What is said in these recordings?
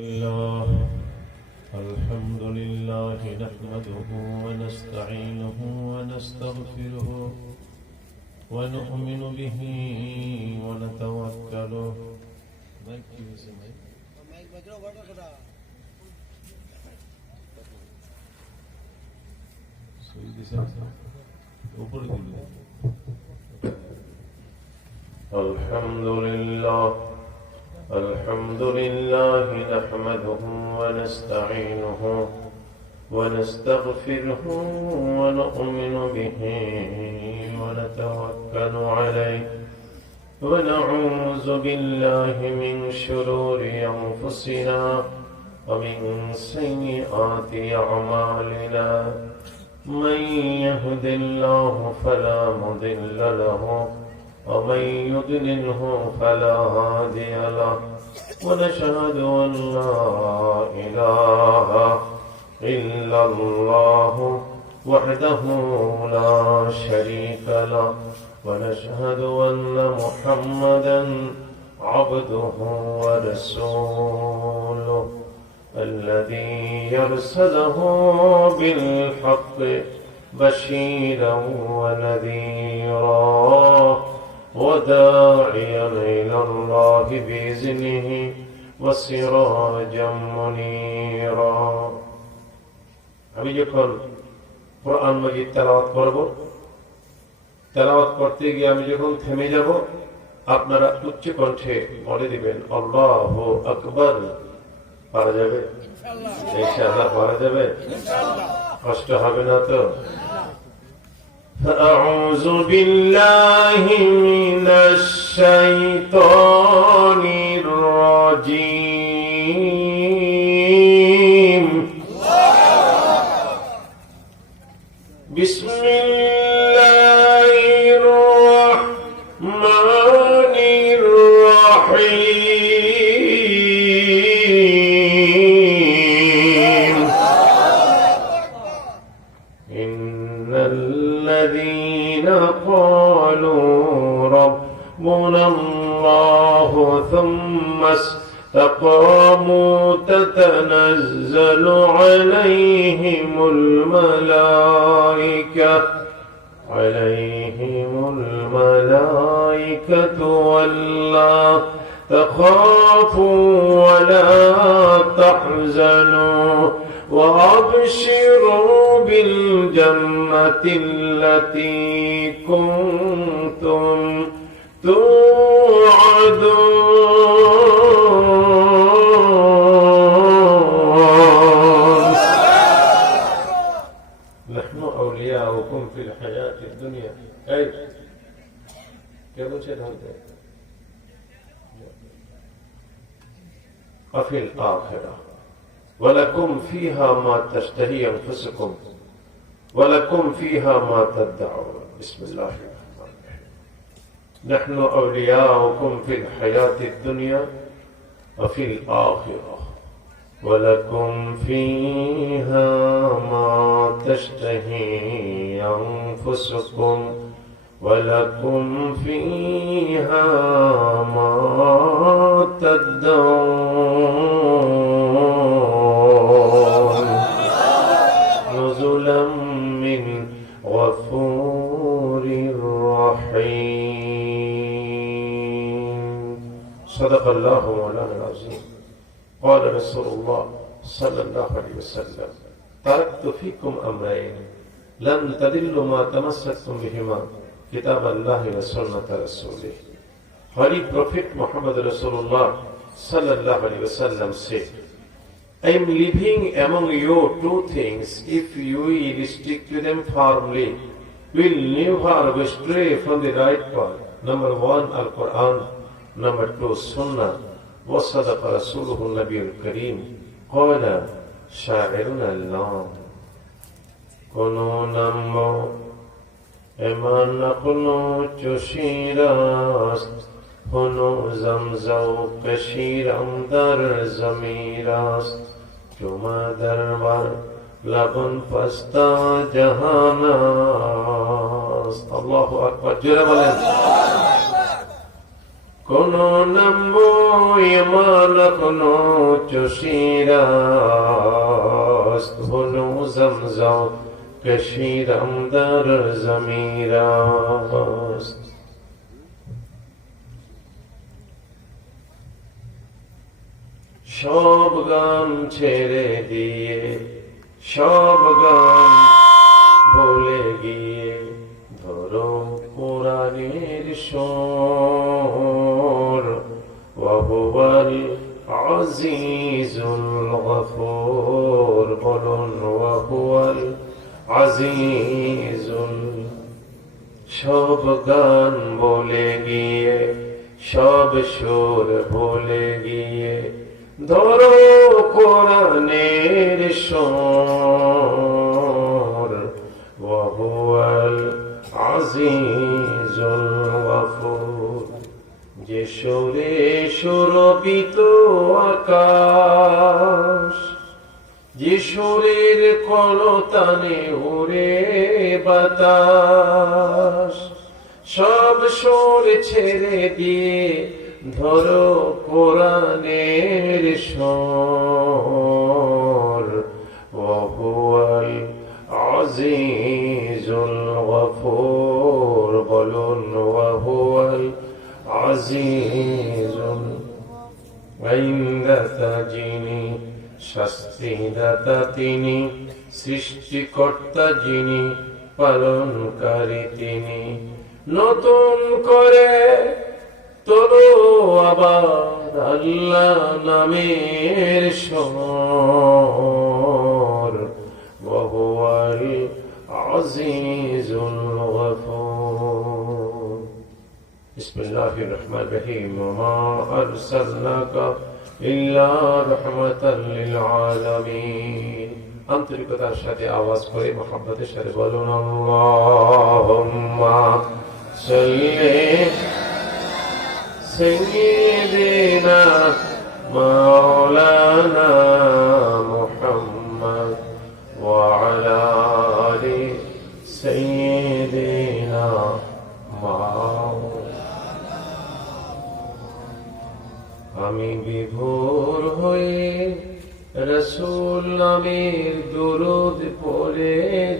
الله الحمد لله نحمده ونستعينه ونستغفره ونؤمن به ونتوكل الحمد لله نحمده ونستعينه ونستغفره ونؤمن به ونتوكل عليه ونعوذ بالله من شرور أنفسنا ومن سيئات أعمالنا من يهد الله فلا مضل له ومن يضلله فلا هادي له ونشهد أن لا إله إلا الله وحده لا شريك له ونشهد أن محمدا عبده ورسوله الذي يرسله بالحق بشيرا ونذيرا وداعيا إلى الله بإذنه وسراجا منيرا আমি যখন কোরআন মাজিদ তেলাওয়াত করব, তেলাওয়াত করতে গিয়ে আমি যখন থেমে যাব, আপনারা উচ্চ কণ্ঠে বলে দিবেন আল্লাহু আকবার। পারা যাবে? ইনশাআল্লাহ পারা যাবে। কষ্ট হবে না তো? أعوذ بالله من الشيطان الرجيم بسم الله الرحمن الرحيم إن الذين قالوا ربنا الله ثم استقاموا تتنزل عليهم الملائكة ولا تخافوا ولا تحزنوا وأبشروا بالجنة التي كنتم توعدون نحن أولياؤكم في الحياة الدنيا أي كيف تشهدون وفي الآخرة ولكم فيها ما تشتهي أنفسكم ولكم فيها ما تدعون بسم الله الرحمن الرحيم نحن أولياؤكم في الحياة الدنيا وفي الآخرة ولكم فيها ما تشتهي أنفسكم ولكم فيها ما تدعون نزلا من غفور رحيم صدق الله مولانا العظيم قال رسول الله صلى الله عليه وسلم تركت فيكم أمرين لن تضلوا ما تمسكتم بهما كتاب الله وسنة رسوله. Holy Prophet Muhammad Rasulullah sallallahu alaihi wasallam said, I am leaving among you two things. If you will stick to them firmly, will never stray from the right path. Number one, Al-Quran. Number two, Sunnah. وصدق رسوله النبي الكريم قال شاعرنا الله كونوا نمو امان نقلو چشیراست هنو زمزو کشیرم در زمیراست چوما دربار لبن پستا جهاناست الله اکبر جرم কোনো নামবো ইমান কোনো চুশিরাস্ত হলো জমজম কশিরম দর জমিরাস্ত। সব গান ছেড়ে দিয়ে সব গান ভুলে গিয়ে ধরো কোরআনের সুর ওয়াহুয়াল আজিজুল গফুর। বলুন ওয়াহুয়াল আজিজুল। সব গান বলে গিয়ে সব সুর ভুলে গিয়ে ধরো কোরআনের সুর ওয়াহুয়াল আজিজুল গফুর। যে সুরে সুরভিত আকাশ, যে সুরের কলতানে উড়ে বাতাস, সব সুর ছেড়ে দিয়ে ধরো কোরআনের সুর ওয়াহুয়াল আজিজুল গফুর। বলুন ওয়াহুয়াল আজিজুল। আইনদাতা যিনি, শাস্তিদাতা তিনি, সৃষ্টিকর্তা যিনি, পালনকারী তিনি। নতুন করে তোলো আবার আল্লাহ নামের সুর ওয়াহুয়াল আজিজুল গফুর। বিসমিল্লাহির রহমানির রহিম। ওয়া আরসালনাকা ইল্লা রাহমাতাল লিল আলামিন। আন্তরিকতার সাথে আওয়াজ করে মুহাব্বতের সাথে বলুন আল্লাহুম্মা সাল্লি سيدنا مولانا محمد وعلى آل سيدنا مولانا। আমি বিভোর হয়ে রাসূল নামের দুরূদ পড়ে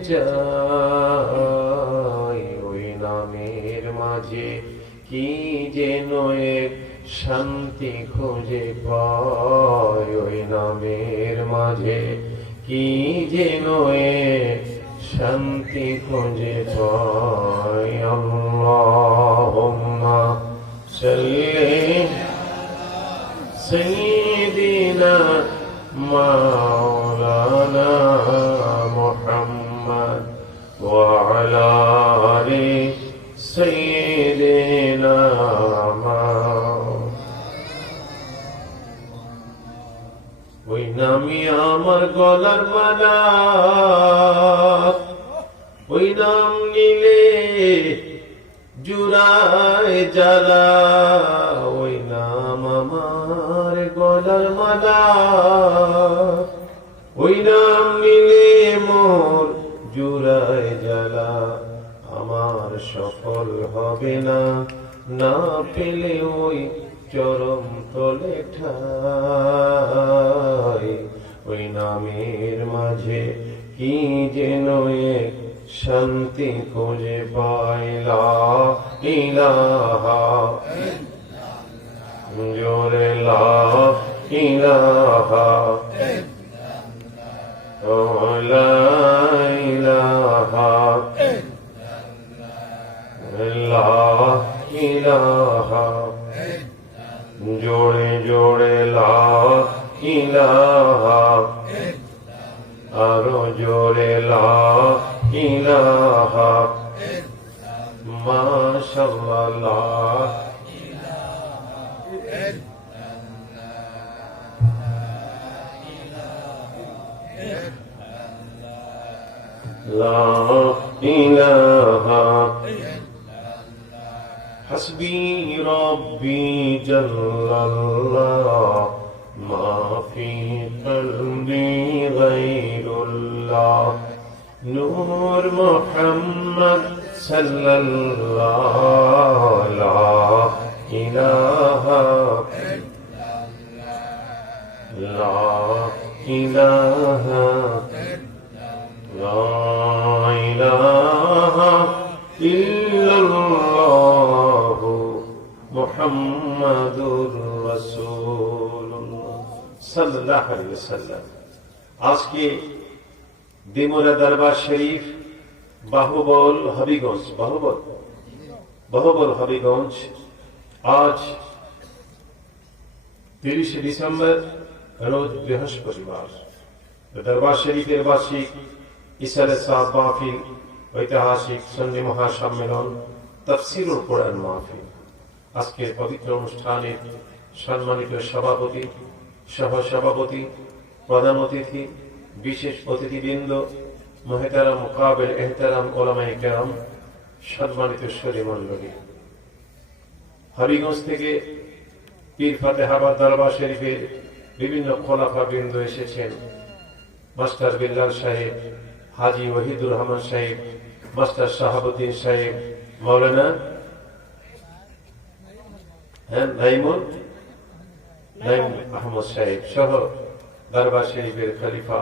যাই। ওই নামের মাঝে কি যেন এক শান্তি খুঁজে পাই। ওই নামের মাঝে কি যেন এক শান্তি খুঁজে পাই। আল্লাহুম্মা সাল্লি সাইয়্যিদিনা মাওলানা মুহাম্মদ ওয়া আলা আলি সাইয়্যিদিনা। ওই নামই আমার গলার মালা, ওই নাম নিলে জুড়ায় জ্বালা। ওই নাম আমার গলার মালা, ওই নাম নিলে মোর জুড়ায় জ্বালা। আমার সফল হবে না, না পেলে ওই চরম তলে ঠাই। ওই নামের মাঝে কি যেন এক শান্তি খুঁজে পাই। লা ইলাহা জোরে লা ইলাহা লা ইলাহা লা ইলাহা জোরে জোরে লা ইলাহা আরো জোরে লা ইলাহা মাশাআল্লাহ লা ইলাহা হাসবি রব্বি জাল্লাল্লাহ মা ফি কলবি গায়রুল্লাহ নূর মুহাম্মদ সাল্লাল্লাহু লা ইলাহা লা ইলাহা লা ইলাহা ইল্লাল্লাহু মুহাম্মাদুর রাসূলুল্লাহ সাল্লাল্লাহু আলাইহি ওয়াসাল্লাম। আজকে দিমুরা দরবার শরীফ বাহুবল হবিগঞ্জ, বাহুবল হবিগঞ্জ আজ 30 ডিসেম্বর রোজ বৃহস্পতিবার দরবার শরীফের বার্ষিক ইসারে সাহেব মাহফিল, ঐতিহাসিক সুন্নি মহাসম্মেলন, তাফসীরুল কোরআন মাহফিল। আজকের পবিত্র অনুষ্ঠানের সম্মানিত সভাপতি, সহসভাপতি, প্রধান অতিথি, বিশেষ অতিথিবৃন্দ, মুহতারাম মুকাবিল এহতারাম উলামায়ে কেরাম, সম্মানিত সুধী মণ্ডলী, হবিগঞ্জ থেকে পীর ফাতেহাবাদ দরবার শরীফের বিভিন্ন খোলাফা বৃন্দ এসেছেন। মাস্টার বিল্লাল সাহেব, হাজী ওয়াহিদুর রহমান সাহেব, মাস্টার শাহাবুদ্দিন সাহেব, মাওলানা নাইম আহমদ সাহেব সহ দরবার শরীফের খলিফা,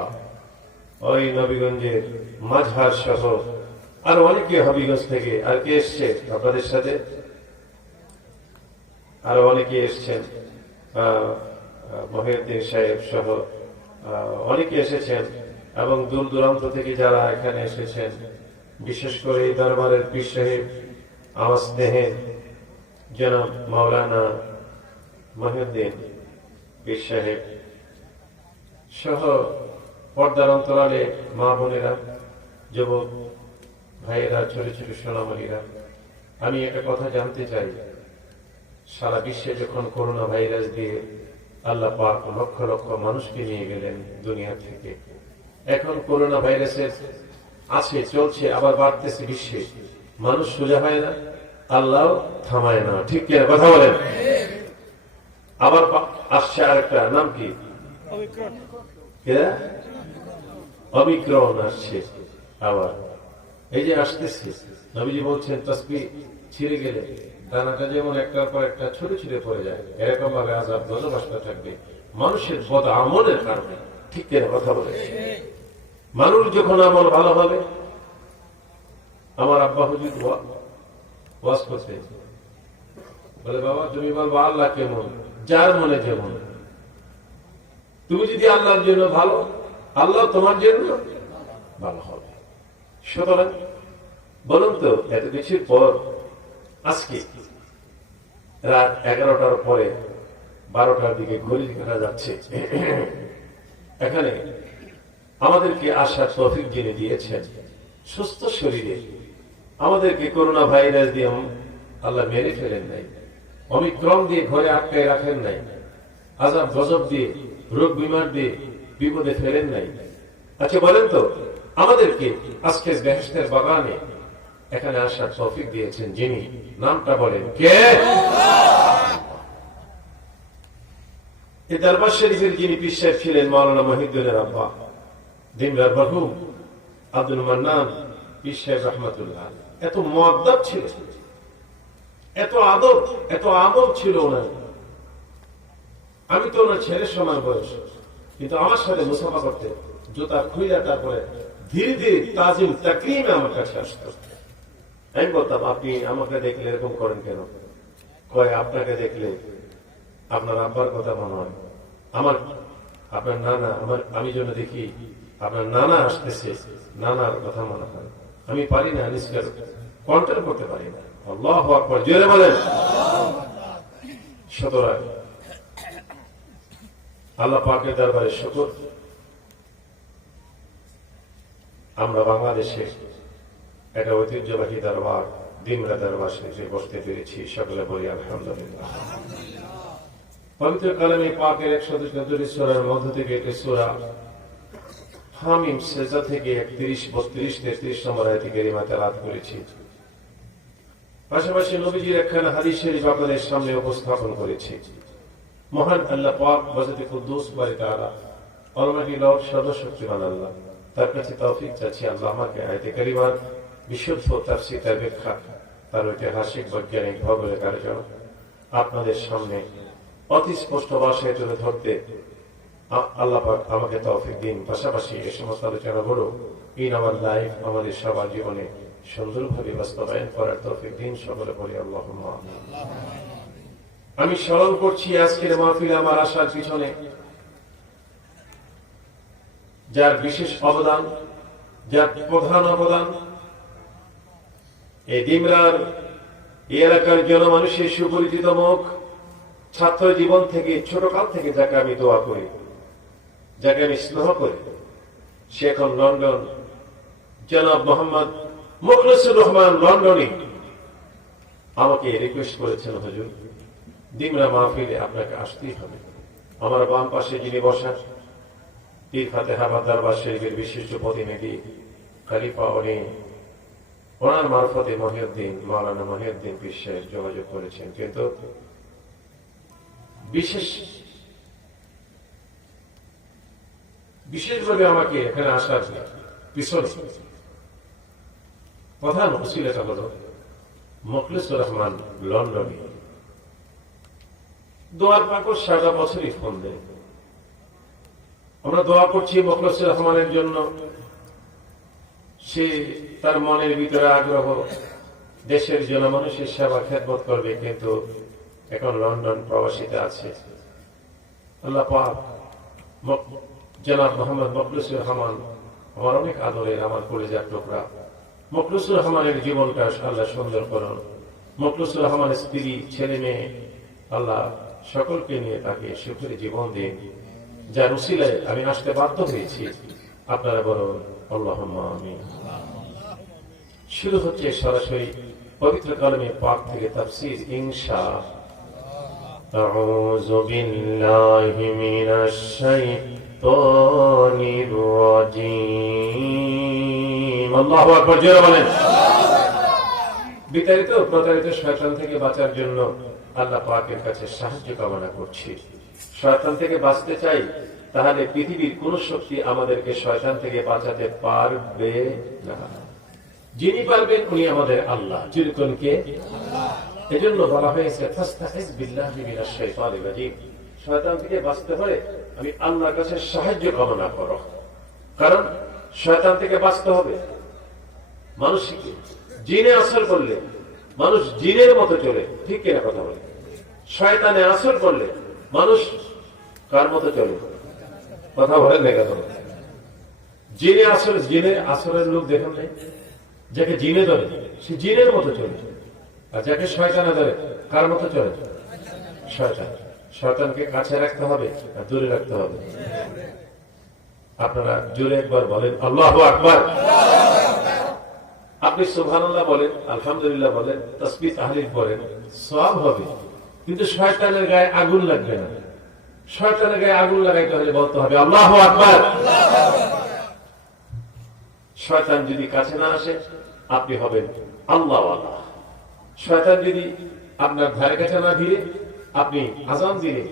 ওই নবীগঞ্জের মাঝহার সহ আর অনেকে হবিগঞ্জ থেকে। আর কে এসছে আপনাদের সাথে? আরো অনেকে এসছেন, মহিউদ্দিন সাহেব সহ অনেকে এসেছেন, এবং দূর দূরান্ত থেকে যারা এখানে এসেছেন, বিশেষ করে এই দরবারের পীর সাহেব আমার স্নেহের জনাব মাওলানা মহিউদ্দিন পীর সাহেব সহ পর্দার অন্তরালে মা বোনেরা, যুবক ভাইয়েরা, ছোট ছোট সোনামণিরা, আমি একটা কথা জানতে চাই। সারা বিশ্বে যখন করোনা ভাইরাস দিয়ে আল্লাহ পাক লক্ষ লক্ষ মানুষকে নিয়ে গেলেন দুনিয়া থেকে, এখন করোনা ভাইরাসের আছে, চলছে, আবার বাড়তেছে বিশ্বে। মানুষ সোজা হয় না, আল্লাহ থামায় না, ঠিক কিনা কথা বলেন? আবার আসছে আরেকটা, নাম কি? অমিক্রণ আসছে আবার, এই যে আসতেছে। নবীজি বলছেন তাসবিহ ছিঁড়ে গেলে দানাটা যেমন একটার পর একটা ছোট ছিঁড়ে পড়ে যায়, এরকম ভাবে আযাব গজব আসতে থাকবে মানুষের বদ আমলের কারণে, ঠিক কিনা কথা বলে? মানুষ যখন আমল ভালো হবে, আমার আব্বা হুজুর ওয়াজ করতে বলে, বাবা তুমি বলবো আল্লাহ কেমন, যার মনে যেমন। তুমি যদি আল্লাহর জন্য ভালো, আল্লাহ তোমার জন্য ভালো হবে। সুতরাং বলুন তো, এত কিছুর পর আজকে রাত 11টার পরে 12টার দিকে ঘড়ি কাটা যাচ্ছে, এখানে আমাদেরকে আসার তৌফিক যিনি দিয়েছেন, সুস্থ শরীরে আমাদেরকে করোনা ভাইরাস দিয়ে আল্লাহ মেরে ফেলেন নাই, অমিক্রম দিয়ে ঘরে আটকায় রাখেন নাই, আযাব গজব দিয়ে, রোগ বিমার দিয়ে বিপদে ফেলেন নাই। আচ্ছা বলেন তো, আমাদেরকে আজকে বেহেশতের বাগানে এখানে আসার তৌফিক দিয়েছেন যিনি, নামটা বলেন কে? এই দরবার শরীফের যিনি পীর সাহেব ছিলেন, মাওলানা মহিউদ্দিনের আব্বা দিমরার বাহু আব্দুল মান্নান পীর সাহেব রহমাতুল্লাহ। এত মুআদ্দাব ছিল, এত আদব, এত আমল ছিল ওনার। আমি তো ওনার ছেলের সমান বয়স, কিন্তু আমার সাথে মুসাফা করতে, জুতা খুইলা তারপরে ধীরে ধীরে তাজিম তাকরিমে আমার কাছে আসতো। আমি বলতাম, আপনি আমাকে দেখলে এরকম করেন কেন? কয়, আপনাকে দেখলে আপনার আব্বার কথা মনে হয়, আমার আপনার নানা, আমি যেন দেখি আপনার নানা আসতেছে, নানার কথা মনে হয়। আমি পারি না, নিষ্কার কন্ট্রোল করতে পারি না। আল্লাহু আকবার, জোরে বলেন। সুতরাং আল্লাহ পাকের দরবারে শুকর, আমরা বাংলাদেশে একটা ঐতিহ্যবাহী দরবার দিমরা দরবার শরীফে বসতে পেরেছি। সকলে বলি আলহামদুলিল্লাহ। পবিত্র কালামে পাকের 132 সূরার মধ্য থেকে একটি সূরা হামিম সেজদা থেকে 31, 32, 33 নম্বর আয়াত কারিমা তেলাওয়াত করেছি। পাশাপাশি নবীজির একখানা হাদিস শরীফ আপনাদের সামনে উপস্থাপন করেছি। মহান আল্লাহ পাক ওয়াজতে কুদ্দুস বারি তাআলা, অলমাইটি লর্ড, সর্বশক্তিমান আল্লাহ, তার কাছে তৌফিক চাচ্ছি আল্লাহ আমাকে আয়াতে কারিমার বিশুদ্ধ তাফসীর, তার ব্যাখ্যা, তার ঐতিহাসিক বৈজ্ঞানিক ভৌগোলিক আলোচনা আপনাদের সামনে অতি স্পষ্ট ভাষায় তুলে ধরতে আল্লাহ পাক আমাকে তৌফিক দিন। পাশাপাশি এই সমস্ত আলোচনাগুলো ইন আওয়ার লাইফ, আমাদের সবার জীবনে সুন্দরভাবে বাস্তবায়ন করার তৌফিক দিন। সকলে বলি আল্লাহুম্মা আমিন। আমি স্মরণ করছি আজকের মাহফিলে আমার আসার পিছনে যার বিশেষ অবদান, যার প্রধান অবদান, এই ডিমরার এই এলাকার জনমানুষের সুপরিচিত মুখ, ছাত্র জীবন থেকে ছোটকাল থেকে যাকে আমি দোয়া করি, যাকে আমি স্নেহ করি, সে এখন লন্ডন, জনাব মোহাম্মদ মুখলেসুর রহমান লন্ডনে আমাকে রিকোয়েস্ট করেছেন, হুজুর ডিমরা মাহফিলে আপনাকে আসতেই হবে। আমার বাম পাশে যিনি বসেন, পীর ফাতেহাবাদ দরবার শরীফের বিশিষ্ট প্রতিনিধি খলিফা, উনি ওনার মারফতে মহিউদ্দিন, মাওলানা মহিউদ্দিন পীর সাহেব যোগাযোগ করেছেন। কিন্তু বিশেষভাবে আমাকে এখানে আসার পিছনে প্রধান ওসিলাটা হল মুখলেসুর রহমান লন্ডনে। দোয়ার পাকড় সারা বছরই ফোন দেয়। আমরা দোয়া করছি মুখলেসুর রহমানের জন্য, সে তার মনের ভিতরে আগ্রহ, দেশের জনমানুষের সেবা খেদমত করবে, কিন্তু এখন লন্ডন প্রবাসীতে আছে। আল্লাহ পাক জনাব মোহাম্মদ মুখলেসুর রহমান আমার অনেক আদরের, আমার কলিজার টুকরা। মুখলেসুর রহমানের জীবনটা আল্লাহ সুন্দর করুন। মুখলেসুর রহমানের স্ত্রী, ছেলে মেয়ে, আল্লাহ সকলকে নিয়ে তাকে সুখের জীবন দিন। যার উসিলায় আমি আসতে বাধ্য হয়েছি, আপনারা বলুন আল্লাহুম্মা আমিন। শুরু হচ্ছে সরাসরি পবিত্র কালামে পাক থেকে তাফসীর ইনশাআল্লাহ। আউযু বিল্লাহি মিনাশ শাইতানির রাজীম। আল্লাহু আকবার, জোরে বলেন। বিতাড়িত প্রতারিত শয়তান থেকে বাঁচার জন্য আল্লাহ পাকের কাছে সাহায্য কামনা করছি। শয়তান থেকে বাঁচতে চাই, তাহলে পৃথিবীর কোন শক্তি আমাদেরকে শয়তান থেকে বাঁচাতে পারবে না। যিনি পারবেন উনি আমাদের আল্লাহ। চিরকনকে এজন্য বলা হয়েছে ফাস্তাইজ বিল্লাহি মিনাশ শাইতানির রাজীম। শয়তান থেকে বাঁচতে হলে আমি আল্লাহর কাছে সাহায্য কামনা করো, কারণ শয়তান থেকে বাঁচতে হবে। মানুষকে জিনে আসর করলে মানুষ জিনের মতো চলে, ঠিক কিনা কথা বলে? শয়তানে আসর করলে মানুষ কার মতো চলে? কথা বলেন না কেন? জিনে আসর, জিনের আসরের লোক দেখেন নাই? যাকে জিনে ধরে সে জিনের মতো চলে, আর যাকে শয়তানে ধরে কার মতো চলে? শয়তান। শয়তানকে কাছে রাখতে হবে আর দূরে রাখতে হবে। আপনারা জোরে একবার বলেন আল্লাহু আকবার। আপনি সুবহানাল্লাহ বলেন, আলহামদুলিল্লাহ বলেন, তাসবিহ তাহলিল বলেন, সওয়াব হবে, কিন্তু শয়তানের গায়ে আগুন লাগবে না। শয়তানের গায়ে আগুন লাগাইতে হলে বলতে হবে আল্লাহু আকবার। শয়তান যদি কাছে না আসে আপনি হবেন আল্লাহ ওয়ালা। শয়তান যদি আপনার ধারে কাছে না ভিড়ে, আপনি আযান দিলে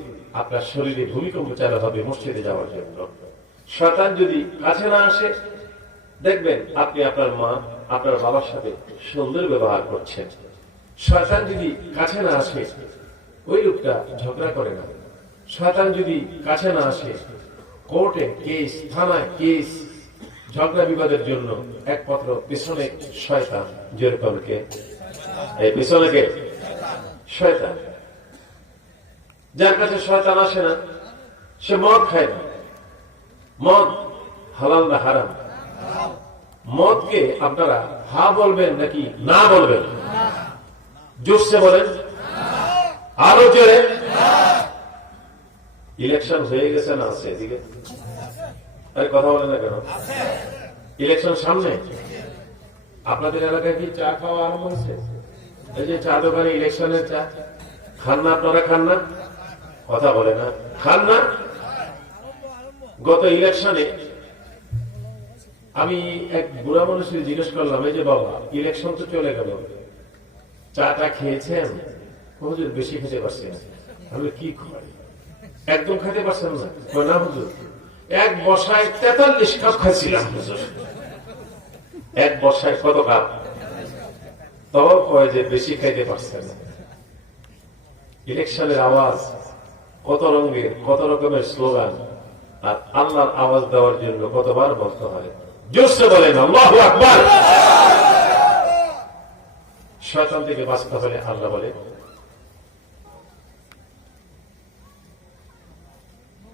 আপনার শরীরে ভূমিকম্প চালু হবে মসজিদে যাওয়ার জন্য। শয়তান যদি কাছে না আসে, দেখবেন আপনি আপনার মা, আপনার বাবার সাথে সুন্দর ব্যবহার করছেন। শয়তান যদি কাছে না আসে, ওই লোকটা ঝগড়া করে না। শয়তান যদি কাছে না আসে, কোর্টে কেস, থানায় কেস, ঝগড়া বিবাদের জন্য একমাত্র পিছনে শয়তান। যেরকমকে এই পিছনেকে শয়তান। যার কাছে শয়তান আসে না সে মদ খায় না। মদ হালাল না হারাম? মদকে আপনারা হা বলবেন নাকি না বলবেন? জোরসে বলেন, আরো জোরে। ইলেকশন হয়ে গেছে না আছে এদিকে? আরে কথা বলেন না কেন? ইলেকশন সামনে। আপনাদের এলাকায় কি চা খাওয়া আরম্ভ হয়েছে? এই যে চা দোকানে ইলেকশনের চা খান না আপনারা? খান না? কথা বলে না, খান না? গত ইলেকশনে আমি এক বুড়া মানুষের জিজ্ঞেস করলাম, এই যে বাবা ইলেকশন তো চলে গেল, চাটা খেয়েছেন? হুজুর বেশি খেতে পারছেন। আমি কি খাই? একদম খেতে পারছেন না? না হুজুর, এক বসায় 43 কাপ খাইছিলাম হুজুর। এক বসায় কত কাপ? তবে কয় যে বেশি খাইতে পারছেন না। ইলেকশনের আওয়াজ, কত রঙের, কত রকমের স্লোগান, আর আল্লাহর আওয়াজ দেওয়ার জন্য কতবার বলতে হয়। জোরসে বলেন আল্লাহু আকবার। শয়তান থেকে বাঁচতে হলে আল্লাহ বলে,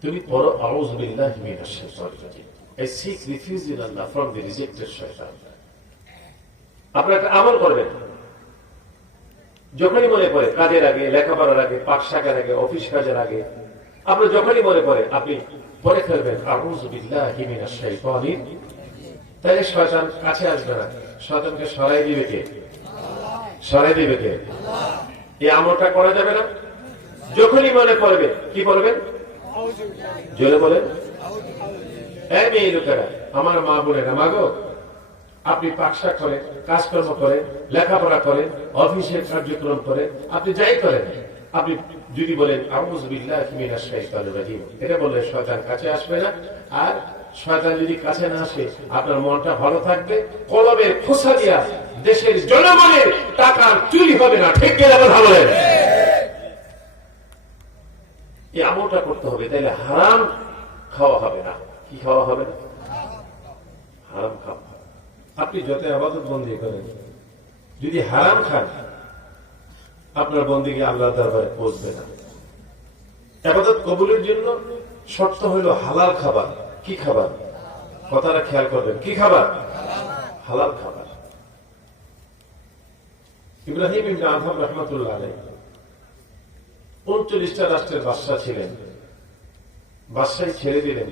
তুমি পড়ো আউযু বিল্লাহি মিনাশ শাইতানির রাজিম। I seek refuge in Allah from the rejected shaitan. আপনারা একটা আমল করবেন, যখনই মনে পড়ে, কাজের আগে, লেখাপড়ার আগে, পাক শাখার আগে, অফিস কাজের আগে, আপনার যখনই মনে পড়ে আপনি পড়ে ফেলবেন আউযু বিল্লাহি মিনাশ শাইতানির। তাহলে শয়তান কাছে আসবে না, শয়তানকে সরাই দিবে কে? সরাই দিবে কে? এই আমলটা করা যাবে না। যখনই মনে পড়বে কি পড়বেন? জোরে বলেন। এই মেয়ে লোকেরা, আমার মা বোনেরা, মাগো আপনি পাকশা করেন, কাজকর্ম করেন, লেখাপড়া করেন, অফিসের কার্যক্রম করেন, আপনি যাই করেন, আপনি যদি বলেন আউযু বিল্লাহি মিনাশ শাইতানির রাজিম, এটা বললে শয়তান কাছে আসবে না। আর শয়তান যদি কাছে না আসে, আপনার মনটা ভালো থাকবে। কলবের খোসা দিয়া দেশের জনগণের টাকা চুরি হবে না। ঠিক কিনা কথা বলেন? এই আমলটা করতে হবে, তাইলে হারাম খাওয়া হবে না। কি খাওয়া হবে না? হারাম খাওয়া। আপনি যত ইবাদত বন্দেগী করেন, যদি হারাম খান, আপনার বন্দেগী আল্লাহর দরবারে পৌঁছবে না। ইবাদত কবুলের জন্য শর্ত হলো হালাল খাবার। কি খাবার? কথাটা খেয়াল করবেন। কি খাবার? হালাল খাবার। ইব্রাহিম ইবনে আদহাম রাহমাতুল্লাহ আলাইহি 39টা রাষ্ট্রের বাদশা ছিলেন। বাদশাহী ছেড়ে দিলেন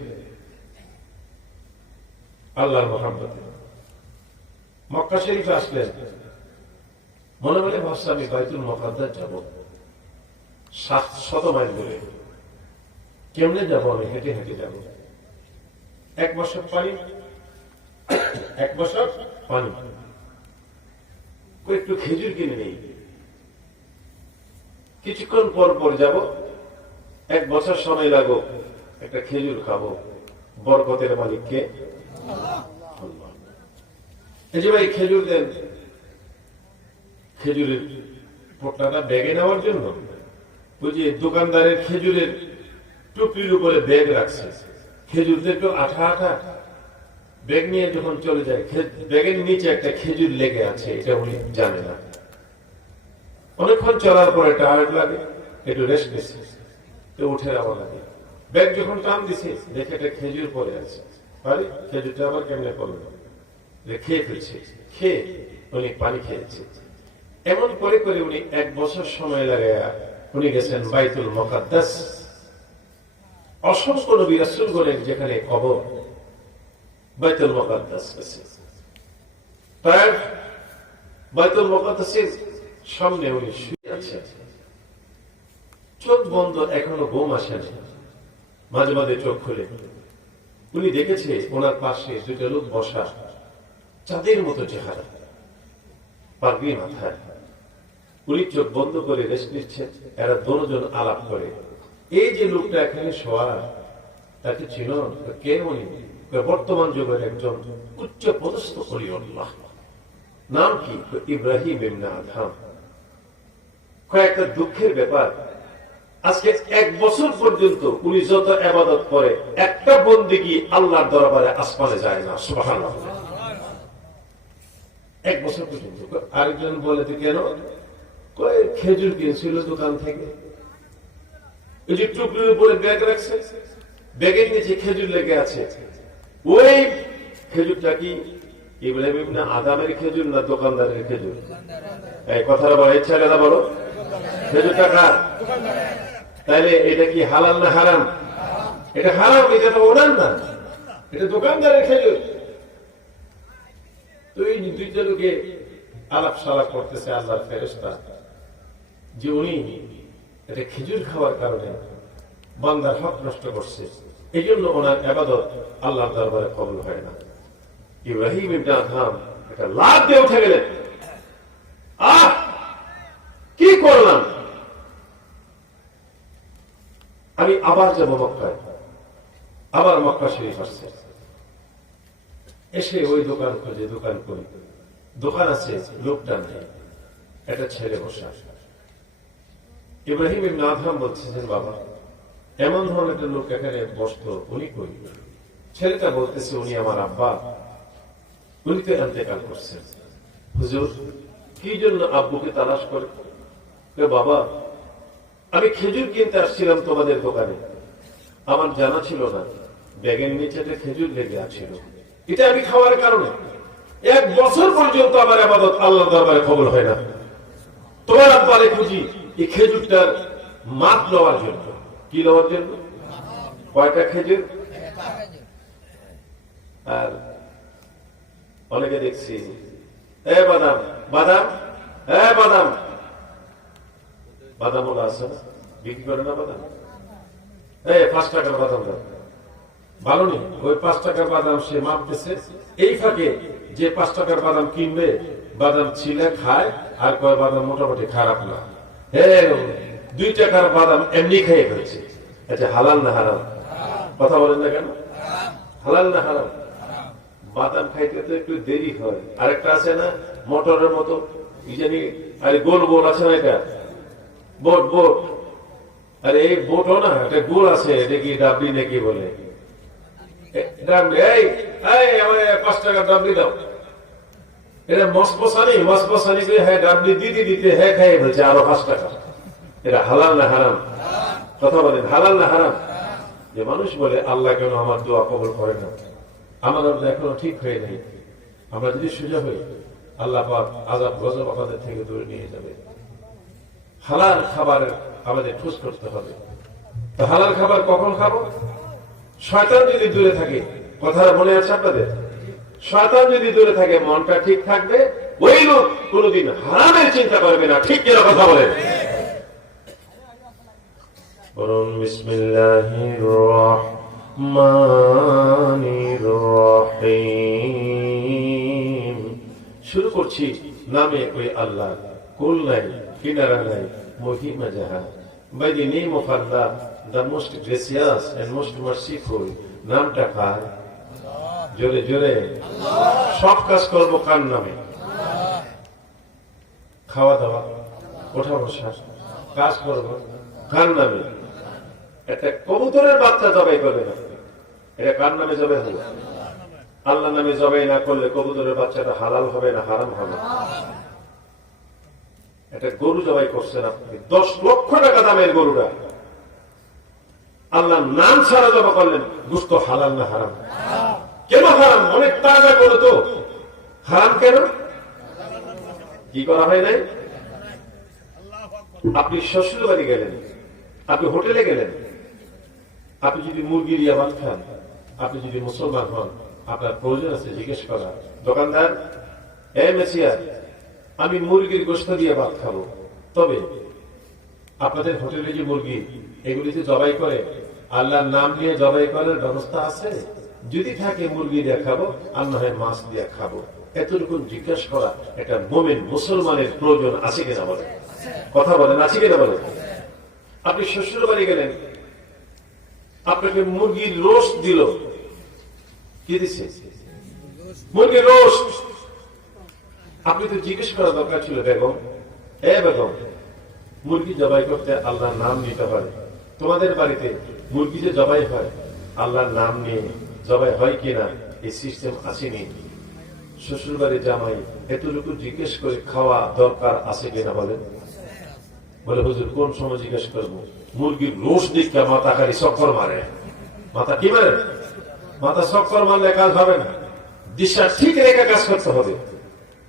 আল্লাহর মহব্বতে। মক্কা শরীফে আসলেন, মনে মনে ভাবছে আমি বাইতুল মুকাদ্দাস যাব, 700 মাইল দূরে। কেমনে যাব? আমি হেঁটে হেঁটে যাব। 1 বছর পানি, 1 বছর পানি, একটু খেজুর কিনে নেই, কিছুক্ষণ পর পর যাব, 1 বছর সময় লাগো, একটা খেজুর খাবো। বরকতের মালিককে আল্লাহ। এই যে ভাই খেজুর দেন, খেজুরের পোটলাটা ব্যাগে নেওয়ার জন্য ওই যে দোকানদারের খেজুরের টুকরির উপরে ব্যাগ রাখছে, খেজুর একটু আঠা আঠা, ব্যাগ নিয়ে যখন চলে যায়, ব্যাগের নিচে একটা খেজুর লেগে আছে, এটা উনি জানে না। অনেকক্ষণ চলার পরে টায়ার্ড লাগে, একটু রেস্ট নিচ্ছে, তো উঠে যাওয়া লাগে। ব্যাগ যখন টান দিছে, দেখে একটা খেজুর পড়ে আছে। আরে খেজুরটা আবার কেমনে পড়লো? খেয়ে ফেলছে। খেয়ে উনি পানি খেয়েছে। এমন করে করে উনি 1 বছর সময় লাগাইয়া উনি গেছেন বাইতুল মুকাদ্দাস। অসংখ্য নবী রাসূলগণের যেখানে কবর, বাইতুল মুকাদ্দাস গেছে। তার বাইতুল মুকাদ্দাসের সামনে উনি শুয়ে আছেন, চোখ বন্ধ, এখনো ঘুম আসে না। মাঝে মাঝে চোখ খুলে উনি দেখেছে ওনার পাশে 2টা লোক বসা, চাঁদের মতো চেহারা, পাগড়ি মাথায়। উনি চোখ বন্ধ করে রেস্ট নিচ্ছেন। এরা দুজন আলাপ করে, এই যে লোকটা এখানে শোয়া, তাকে চিনো? কে উনি? বর্তমান যুগের একজন উচ্চ পদস্থ ওলিউল্লাহ। নাম কি? ইব্রাহিম ইবনে আদহাম। কয়েকটা দুঃখের ব্যাপার, আজকে 1 বছর পর্যন্ত উনি যত ইবাদত করে, একটা বন্দেগী আল্লাহর দরবারে আসমানে যায় না। সুবহানাল্লাহ। 1 বছর পর্যন্ত। আরেকজন বলে তো কেন? খেজুর কিনছিল দোকান থেকে, ওই যে টুকরির উপরে ব্যাগ রাখছে, ব্যাগের নিচে খেজুর লেগে আছে। ওই খেজুরটা কি ইব্রাহিম ইবনে আদহামের খেজুর না দোকানদারের খেজুর? এই কথাটা বড় ইচ্ছা কথা বলো। খেজুরটা কার? তাইলে এটা কি হালাল না হারাম? এটা হারাম। এটা তো ওনার না, এটা দোকানদারের খেজুর। তো এই 2টা লোকে আলাপ সালাপ করতেছে আল্লাহর ফেরেশতা, যে উনি এটা খেজুর খাওয়ার কারণে বান্দার হক নষ্ট করছে, এই জন্য ওনার ইবাদত আল্লাহর দরবারে কবুল হয় না। ইব্রাহিম ইবনে আদহাম একটা লাফ দিয়ে উঠে গেলেন, কি করলাম? আমি আবার যাব মক্কায়। আবার মক্কা শরীফ আসছে, এসে ওই দোকান খুঁজে দোকান করি, দোকান আছে, লোকটা নেই, একটা ছেলে বসা। ইব্রাহিম ইবনে আদহাম বলতেছেন, বাবা এমন ধরনের একটা লোক এখানে বসতো, উনি কই? ছেলেটা বলতেছে, উনি আমার আব্বা, উনি তো ইন্তেকাল করছেন। হুজুর কি জন্য আব্বুকে তালাশ করে? বাবা আমি খেজুর কিনতে আসছিলাম তোমাদের দোকানে, আমার জানা ছিল না ব্যাগের নিচে একটা খেজুর লেগে আছিল, এটা আমি খাওয়ার কারণে 1 বছর পর্যন্ত আমার ইবাদত আল্লাহর দরবারে কবুল হয় না। তোমার আব্বারে খুঁজি এই খেজুরটার মাপ নেওয়ার জন্য। কি নেওয়ার জন্য? কয়টা খেজুর? আর অনেকে দেখছি বাদাম বাদাম বাদাম বাদাম ওলা আছে না, বিক্রি করে না বাদাম, 5 টাকার বাদাম দাও, ভালো নেই ওই 5 টাকার বাদাম সে মাপতেছে। এই ফাঁকে যে 5 টাকার বাদাম কিনবে, বাদাম ছিলে খায় আর কয় বাদাম মোটামুটি খারাপ না, 2 টাকার বাদাম এমনি খেয়ে ফেলছে। আচ্ছা হালাল না হারাম? কথা বলেন না কেন? হালাল না হারাম? বাদাম খাইতে তো একটু দেরি হয়। আরেকটা আছে না মোটরের মতো, কি জানি আরে গোল গোল আছে না, এটা বোট বোট, আরে এই বোটও না, এটা গোল আছে, এটা কি ডাবলি নাকি বলে? ডাবলি, এই 5 টাকা ডাবলি দাও। এটা মসপসানি মসপসানি করে হ্যাঁ ডাবলি দিতে দিতে হ্যাঁ খাইয়ে ফেলছে আরো 5 টাকা। এটা হালাল না হারাম? কথা বলেন, হালাল না হারাম? যে মানুষ বলে আল্লাহ কেন আমার দোয়া কবুল করে না, আমার এখনো ঠিক হয়ে নেই, আমরা যদি সোজা হই আল্লাহ পাক আযাব গজব আমাদের থেকে দূরে নিয়ে যাবে। হালাল খাবার আমাদের ঠুস করতে হবে। তো হালাল খাবার কখন খাবো? শয়তান যদি দূরে থাকে, কথাটা মনে আছে আপনাদের? শয়তান যদি দূরে থাকে মনটা ঠিক থাকবে, ওই লোক কোনদিন হারামের চিন্তা করবে না। ঠিক কিনা কথা বলেন? বলুন বিসমিল্লাহির রাহমানির রাহিম। শুরু করছি নামে ওই আল্লাহ, কুল নাই, কিনারা নাই, মহিমা যাহা। By the name of Allah, the most gracious and most merciful. নামটা কার? জোরে জোরে। সব কাজ করবো কার নামে? খাওয়া দাওয়া, ওঠা বসা, কাজ করবো কার নামে? একটা কবুতরের বাচ্চা জবাই করবে না, এটা কার নামে জবাই হবে? আল্লাহ নামে জবাই না করলে কবুতরের বাচ্চাটা হালাল হবে না হারাম হবে? একটা গরু জবাই করছেন আপনি, 10 লক্ষ টাকা দামের গরুটা আল্লাহ নাম ছাড়া জবা করলেন, গোশত হালাল না হারাম? কেন হারাম? অনেক তাজা গরু তো, হারাম কেন? কি করা হয় নাই? আপনি শ্বশুর বাড়ি গেলেন, আপনি হোটেলে গেলেন, আপনি যদি মুরগি দিয়ে ভাত খান, আপনি যদি মুসলমান হন, আপনার প্রয়োজন আছে জিজ্ঞেস করা, দোকানদার মেসিয়া আমি মুরগির গোশত দিয়ে ভাত খাবো, তবে আপনাদের হোটেলে যে মুরগি এগুলিতে জবাই করে আল্লাহর নাম নিয়ে জবাই করার ব্যবস্থা আছে? যদি থাকে মুরগি দিয়ে খাবো, আর না হয় মাছ দিয়ে খাবো। এতটুকু জিজ্ঞাসা করা একটা মুমিন মুসলমানের প্রয়োজন আছে কিনা বলে? কথা বলেন, আছে কিনা বলে? আপনি শ্বশুর বাড়ি গেলেন, আপনাকে মুরগির রোস্ট দিল, কি দিচ্ছে? মুরগির রোস্ট। আপনি তো জিজ্ঞেস করা দরকার ছিল, বেগম বেগম মুরগি জবাই করতে আল্লাহর নাম নিতে হয়, তোমাদের বাড়িতে মুরগি যে জবাই হয় আল্লাহর নাম নিয়ে জবাই হয় কিনা এই সিস্টেম আসেনি। শ্বশুর বাড়ি জামাই এতটুকু জিজ্ঞেস করে খাওয়া দরকার আছে কিনা বলেন? বলে হুজুর কোন সময় জিজ্ঞেস করবো? মুরগির রোস্ট দিকে মাথা খালি চক্কর মারে। মাথা কি মারে? মাথা চক্কর মারলে কাজ হবে না, দিশা ঠিক রেখে কাজ করতে হবে,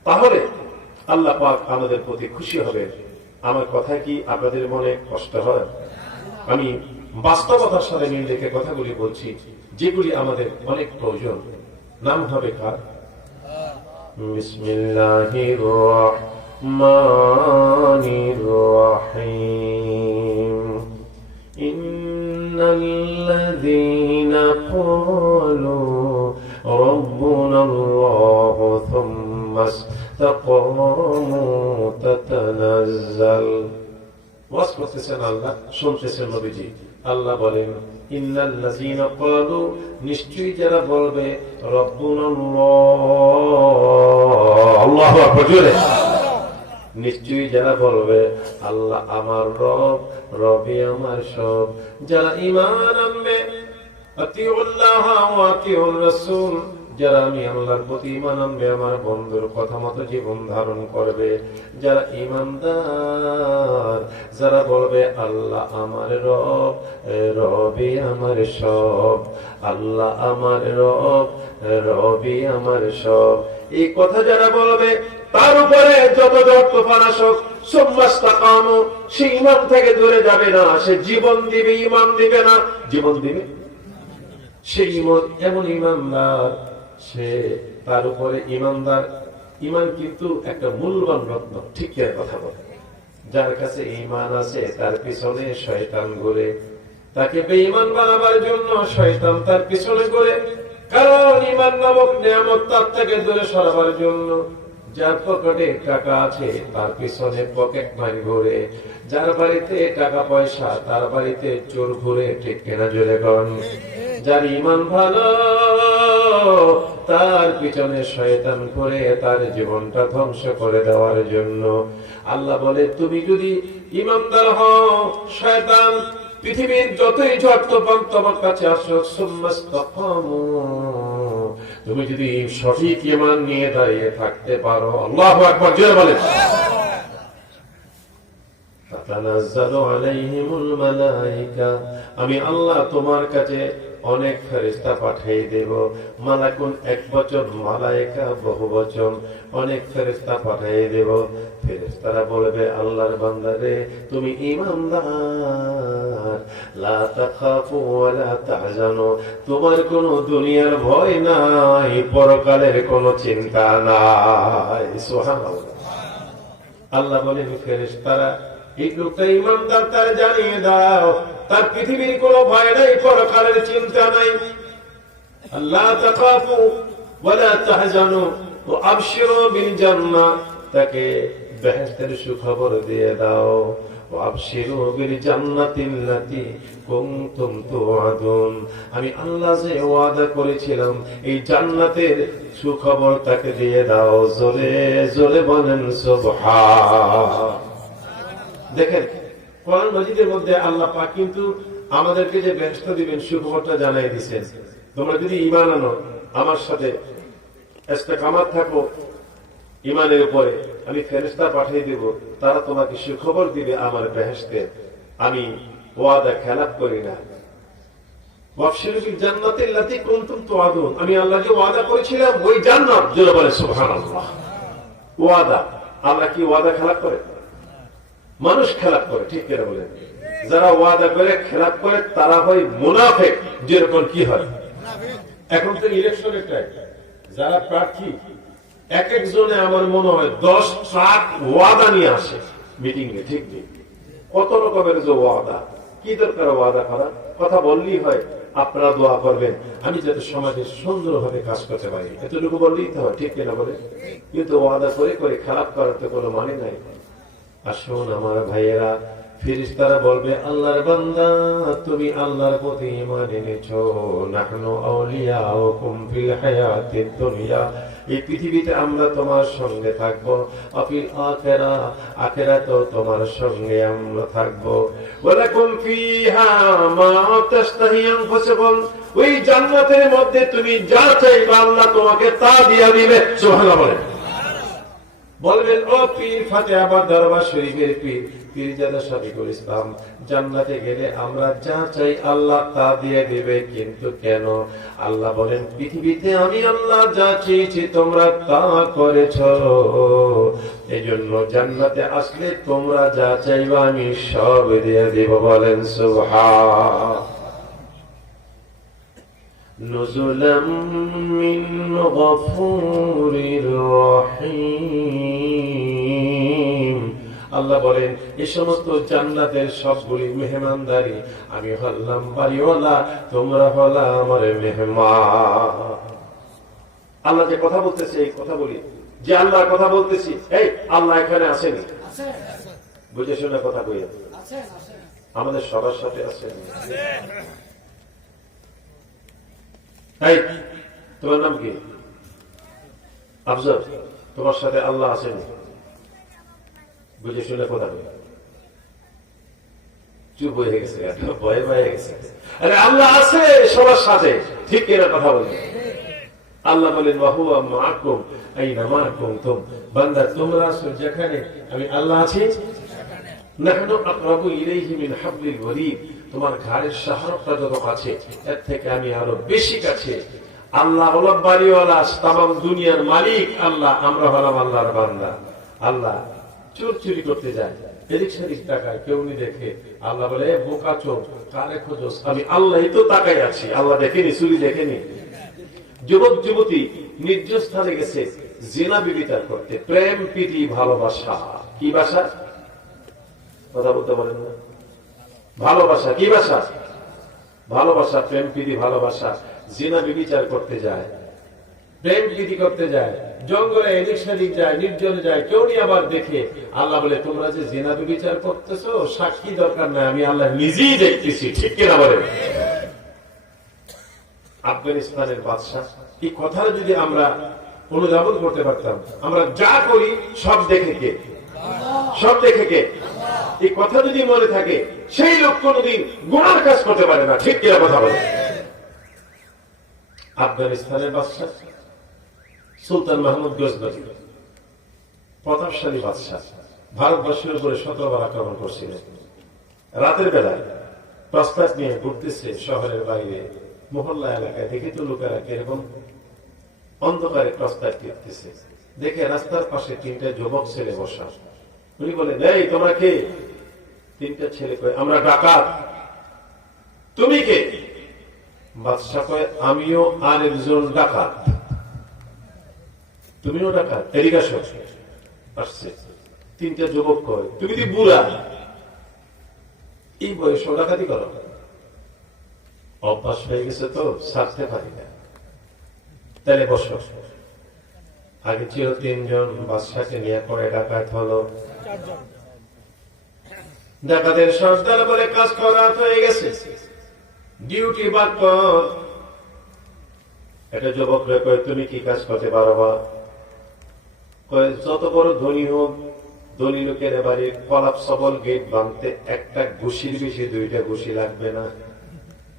তাহলে আল্লাহ পাক আমাদের প্রতি খুশি হবে। আমার কথা কি আপনাদের মনে কষ্ট হয়? আমি বাস্তবতার সাথে মিল রেখে কথাগুলি বলছি, যেগুলি আমাদের অনেক প্রয়োজন। নাম হবে কার? বিসমিল্লাহির রাহমানির রাহিম। ইন্নাল্লাযীনা ক্বালু রাব্বুনাল্লাহু থুম্মা ইসতাকামু তাতানাজ্জাল। ওয়াজ করতেছেন আল্লাহ, শুনতেছেন নবীজি। আল্লাহ বলেন ইন্নাল্লাযীনা ক্বালু, নিশ্চয়ই যারা বলবে রব্বুনাল্লাহ, আল্লাহু আকবার জোরে, নিশ্চয়ই যারা বলবে আল্লাহ আমার রব, রবই আমার সব, যারা ঈমান আনবে আতিউল্লাহ ওয়া আতিউর রাসূল, যারা আমি আল্লাহর প্রতি ঈমান আনবে, আমার বন্ধুর কথা মতো জীবন ধারণ করবে, যারা ঈমানদার, যারা বলবে আল্লাহ আমার রব, রবই আমার সব, আল্লাহ আমার রব, রবি আমার সব, এই কথা যারা বলবে তার উপরে যত তুফান আসুক সুম্মাস্তাকামু, সে ঈমান থেকে দূরে যাবে না, সে জীবন দিবে, ঈমান দিবে না, জীবন দিবে। সে ঈমান এমন ঈমানদার, সে তার উপরে ঈমানদার। ঈমান কিন্তু একটা মূল্যবান রত্ন, ঠিক কথা বলে। যার কাছে ঈমান আছে তার পিছনে শয়তান ঘুরে, তাকে বেঈমান বানাবার জন্য শয়তান তার পিছনে ঘুরে। কারণ ঈমান নামক নিয়ামত তার থেকে দূরে সরাবার জন্য যার পকেটে টাকা আছে তার পিছনে পকেট মার ঘুরে, যার বাড়িতে টাকা পয়সা তার বাড়িতে চোর ঘুরে, ঠিক কেনা জোরে কন। যার ঈমান ভালো তার পিছনে শয়তান ঘুরে তার জীবনটা ধ্বংস করে দেওয়ার জন্য। আল্লাহ বলে তুমি যদি ঈমানদার হও, শয়তান পৃথিবীর যতই ঝড় তুফান তোমার কাছে আসুক, সুম্মাস্তাকামু, তুমি যদি সঠিক ঈমান নিয়ে দাঁড়িয়ে থাকতে পারো, আল্লাহু আকবার জোরে বলেন, তাতানাজ্জালু আলাইহিমুল মালায়েকা, আমি আল্লাহ তোমার কাছে অনেক ফেরেশতা পাঠিয়ে দেব। মালাকুন এক বচন, মালায়েকা বহু বচন, অনেক ফেরেশতা পাঠিয়ে দেব। ফেরেশতারা বলবে আল্লাহর বান্দারে তুমি ঈমানদার, লা তাখাফু ওয়া লা তাহজানু, তোমার কোনো দুনিয়ার ভয় নাই, পরকালের কোনো চিন্তা নাই। সুবহানাল্লাহ। আল্লাহ বলেন ফেরেশতারা এই লোকটা ঈমানদার, তার জানিয়ে দাও তার পৃথিবীর কোনো ভয় নাই, পরকালের চিন্তা নাই। লা তাখাফু ওয়া লা তাহজানু ওয়া আবশিরু বিল জান্নাহ, তাকে বেহেশতের সুখবর দিয়ে দাও। ওয়া আবশিরু বিল জান্নাতিল্লাতী কুনতুম তুআদুন, আমি আল্লাহ যে ওয়াদা করেছিলাম এই জান্নাতের সুখবর তাকে দিয়ে দাও। জোরে জোরে বলেন সুবহান। দেখেন কোরআন মাজিদের মধ্যে আল্লাহ পাক কিন্তু আমাদেরকে যে বেহেশত দিবেন সুখবরটা জানাই দিয়েছেন। তোমরা যদি ঈমান আনো, আমার সাথে ইস্তেকামাত থাকো ঈমানের উপরে, আমি ফেরেশতা পাঠিয়ে দেব, তারা তোমাকে সুখবর দিবে আমার বেহেশতে। আমি ওয়াদা খেলাপ করি না। ওয়াবশিরু বিল জান্নাতিল্লাতী কুনতুম তুআদুন, আমি আল্লাহ যে ওয়াদা করেছিলাম ওই জান্নাত। জোরে বলে সুবহানাল্লাহ। ওয়াদা, আমরা কি ওয়াদা খেলাপ করে? মানুষ খেলাপ করে, ঠিক করে বলেন। যারা ওয়াদা করে খেলাপ করে তারা হয় মুনাফিক। যেরকম কি হয় এখন তো ইলেকশনের টাইম, যারা প্রার্থী এক একজনে আমার মনে হয় 10 ট্রাক ওয়াদা নিয়ে আসে মিটিং এ, ঠিক নেই কত রকমের যে ওয়াদা। কি দরকার ওয়াদা করা? কথা বললেই হয় আপনারা দোয়া করবেন আমি যাতে সমাজে সুন্দরভাবে কাজ করতে পারি, এতটুকু বললেই তো হয়, ঠিক কিনা বলে। কিন্তু ওয়াদা করে করে খারাপ করার তো কোনো মানে নাই। আসুন আমার ভাইয়েরা, ফেরেশতারা বলবে আল্লাহর বান্দা তুমি আল্লাহর প্রতি ঈমান এনেছো, নাহনু আউলিয়াউকুম ফিল হায়াতিদ দুনিয়া, এই পৃথিবীতে আমরা তোমার সঙ্গে থাকবো, আফিল আখিরা, আখিরাতেও তোমার সঙ্গে আমরা থাকবো। ওয়ালাকুম ফিহা মা তাশতাহি আনফুসুকুম, ওই জান্নাতের মধ্যে তুমি যা চাইবে আল্লাহ তোমাকে তা দিয়ে দিবে। সুবহানাল্লাহ বলেন। বলবেন ও পীর ফাতেহাবাদ দরবার শরীফের পীর পীরজাদা শফিকুল ইসলাম, জান্নাতে গেলে আমরা যা চাই আল্লাহ তা দিয়ে দিবে, কিন্তু কেন? আল্লাহ বলেন পৃথিবীতে আমি আল্লাহ যা চেয়েছি তোমরা তা করেছো, এজন্য জান্নাতে আসলে তোমরা যা চাইবা আমি সব দিয়ে দিব। বলেন সুবহান। নুজুলাম মিন গফুরির রহিম, আল্লাহ বলেন এই সমস্ত জান্নাতের সবগুলি মেহমানদারি আমি হলাম বাড়িওয়ালা, তোমরা হলা আমার মেহমান। আল্লাহ যে কথা বলতেছে এই কথা বলি, যে আল্লাহ কথা বলতেছি, এই আল্লাহ এখানে আসেনি, বুঝে শুনে কথা কই, আমাদের সবার সাথে আছেন। এই তোমার নাম কি? আফজল, তোমার সাথে আল্লাহ আছেন? বুঝে শুনে কথা বলে চুপ হয়ে গেছে, ভয়ে ভয়ে গেছে। আরে আল্লাহ আছে সবার সাথে, ঠিক কিনা কথা বলি? আল্লাহ বলেন ওয়াহুয়া মাআকুম আইনা মা কুনতুম, বান্দা তোমরা আছো যেখানে আমি আল্লাহ আছি। নাহনু আকরাবু ইলাইহি মিন হাবলিল ওয়ারিদ, তোমার ঘাড়ের শাহরগটা যত কাছে এর থেকে আমি আরো বেশি কাছে। আল্লাহ হলো বাড়িওয়ালা, তামাম দুনিয়ার মালিক আল্লাহ, আমরা হলাম আল্লাহর বান্দা। আল্লাহ চোর চুরি করতে যায়, এদিক সেদিক তাকায়, কেউ নি দেখে। আল্লাহ বলে বোকা চোর, কারে খোঁজস? আমি আল্লাহই তো তাকাই আছি, আল্লাহ দেখেনি, চুরি দেখেনি। যুবক যুবতী নির্জন স্থানে গেছে জিনা বিবিচার করতে, প্রেম প্রীতি ভালোবাসা। কি ভাষা? কথা বলতে পারেন না? ভালোবাসা কি ভাষা? ভালোবাসা, প্রেম প্রীতি ভালোবাসা। জিনা বিবিচার করতে যায়, প্রেম প্রীতি করতে যায়, জঙ্গলে এদিক সেদিক যায়, নির্জনে যায়, কেউ নি আবার দেখে। আল্লাহ বলে তোমরা যে জিনা বিবিচার করতেছো সাক্ষী দরকার নাই, আমি আল্লাহ নিজেই দেখতেছি, ঠিক কিনা বলেন? আফগানিস্তানের বাদশাহ, এই কথাটা যদি আমরা অনুধাবন করতে পারতাম, আমরা যা করি সব দেখে কে? সব দেখে কে? এই কথা যদি মনে থাকে, সেই লোক কোনদিন গুনার কাজ করতে পারে না, ঠিক কিনা কথা বলে? আফগানিস্তানের বাদশাহ সুলতান মাহমুদ গজনবী, প্রতাপশালী বাদশাহ, ভারতবর্ষের উপরে 17 বার আক্রমণ করছিলেন। রাতের বেলায় প্রস্তাব নিয়ে ঘুরতেছে শহরের বাইরে, মহল্লা এলাকায়। দেখি তো লোকেরা কিরকম অন্ধকারে প্রস্তাব করতেছে। দেখে রাস্তার পাশে 3টা যুবক ছেলে বসা। উনি বলেন, এই তোমরা কে? 3টা ছেলে কয়, আমরা ডাকাত। তুমি কে? বাদশাহ কয়, আমিও আর একজন ডাকাত। তুমিও ডাকাত? এদিকে আসো। আসছে 3টা যুবক কয়, তুমি কি বুড়া? এই বয়সে ডাকাতি করো? অভ্যাস হয়ে গেছে তো, ছাড়তে পারি না। তাহলে বসো। আগে ছিল 3 জন, বাদশাকে নিয়ে পরে ডাকাত হলো 4 জন। ডাকাতের সর্দার বলে কাজ করা হয়ে গেছে, ডিউটি বাদ কর। একটা যুবক কয়, তুমি কি কাজ করতে পারবা? কয়, যত বড় ধনী হোক, ধনী লোকের বাড়ির কলাপ সবল গেট ভাঙতে একটা ঘুষির বেশি 2টা ঘুষি লাগবে না।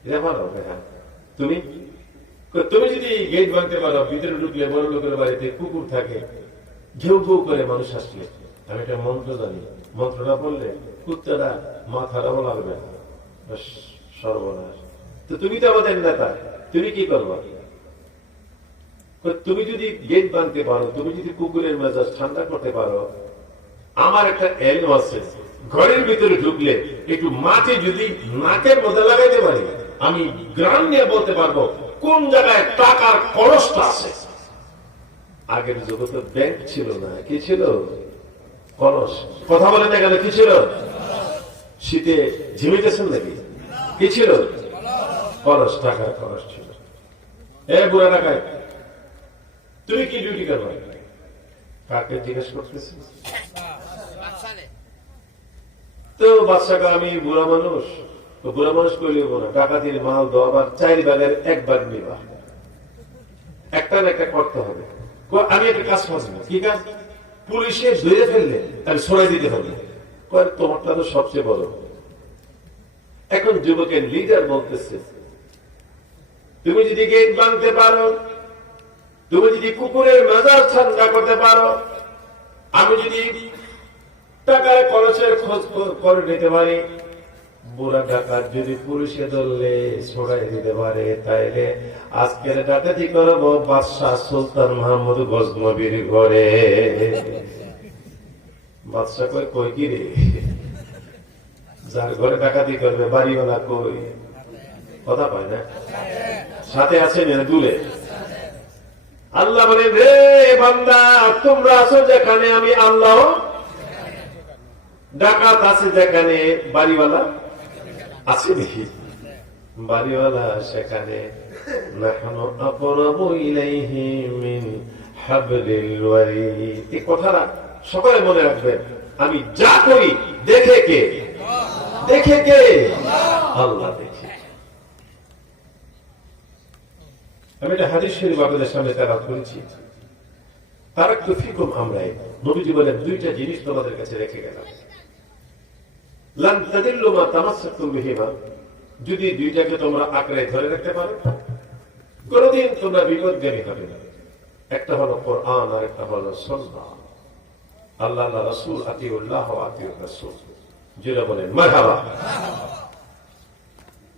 এটা ভালো হবে। হ্যাঁ, তুমি তুমি যদি গেট ভাঙতে পারো, ভিতরে ঢুকলে বড় লোকের বাড়িতে কুকুর থাকে, ঘেউ ঘেউ করে মানুষ আসলে, আমি একটা মন্ত্র জানি, মন্ত্রটা বললে কুত্তারা মাথাটাও লাগবে না। সর্বনাশ। তো তুমি তো আমাদের নেতা, তুমি কি করবা? তুমি যদি গেট ভাঙতে পারো, তুমি যদি কুকুরের মেজাজ ঠান্ডা করতে পারো, আমার একটা এলম আছে, ঘরের ভিতরে ঢুকলে একটু মাটি যদি নাকের মধ্যে লাগাইতে পারি, আমি গ্রাম নিয়ে বলতে পারবো কোন জায়গায় টাকার কলসটা আছে। আগের জগতে ব্যাংক ছিল না, কি ছিল? কলস। কথা বলে না গেলে কি ছিল? শীতে ঝিমিতেছেন নাকি? কি ছিল? কলস, টাকার কলস ছিল। এ বুড়া টাকায় তুমি কি ডিউটি করবে? কাকে জিজ্ঞেস করতেছি? তো বাদশাকে, আমি বুড়া মানুষ। তো বুড়া মানুষ করলেও না, ডাকাতির মাল 10 বার 4 ভাগের 1 ভাগ নিবা, একটা না একটা করতে হবে। আমি একটা কাজ করবো। কি কাজ? পুলিশে ধরে ফেললে আমি সরাই দিতে হবে। তোমারটা তো সবচেয়ে বড়। এখন যুবকের লিডার বলতেছে, তুমি যদি গেট ভাঙতে পারো, তুমি যদি কুকুরের মেজাজ ঠান্ডা করতে পারো, আমি যদি টাকার কলসের খোঁজ করে নিতে পারি, বুড়া ডাকাত যদি পুলিশে ধরলে ছড়াই দিতে পারে, তাইলে আজকের ডাকাতি করবো বাদশাহ সুলতান মাহমুদ গজনবীর ঘরে। বাদশাহ কই, কই কি রে? যার ঘরে ডাকাতি করবে বাড়িওয়ালা কই? কথা পায় না, সাথে আছে দুলে। আল্লাহ বলেন, রে বান্দা, তোমরা আছো যেখানে আমি আল্লাহ, ডাকাত আছে যেখানে বাড়িওয়ালা আছে দেখি, বাড়িওয়ালা সেখানে। নাহনু আকরাবু ইলাইহি মিন হাবলিল ওয়ারিদ। এই কথাটা সকলে মনে রাখবেন। আমি যা করি দেখে কে? দেখে কে? আল্লাহ দেখে। আমি একটা হাদিস শরীফ আপনাদের সামনে তেলাওয়াত করেছি। তারাকতু ফিকুম আমরাইন, নবীজি বলেন দুইটা জিনিস তোমাদের কাছে রেখে গেলাম, লান তাদিল্লু মা তামাসসাকতুম বিহিমা, যদি দুইটাকে তোমরা আঁকড়ে ধরে রাখতে পারো কোনদিন তোমরা বিপদগামী হবে না। একটা হলো কোরআন আর একটা হলো সুন্নাহ। আল্লাহ রাসূল আতিউল্লাহ ওয়া আতিউর রাসূল। যারা বলেন মারহাবা।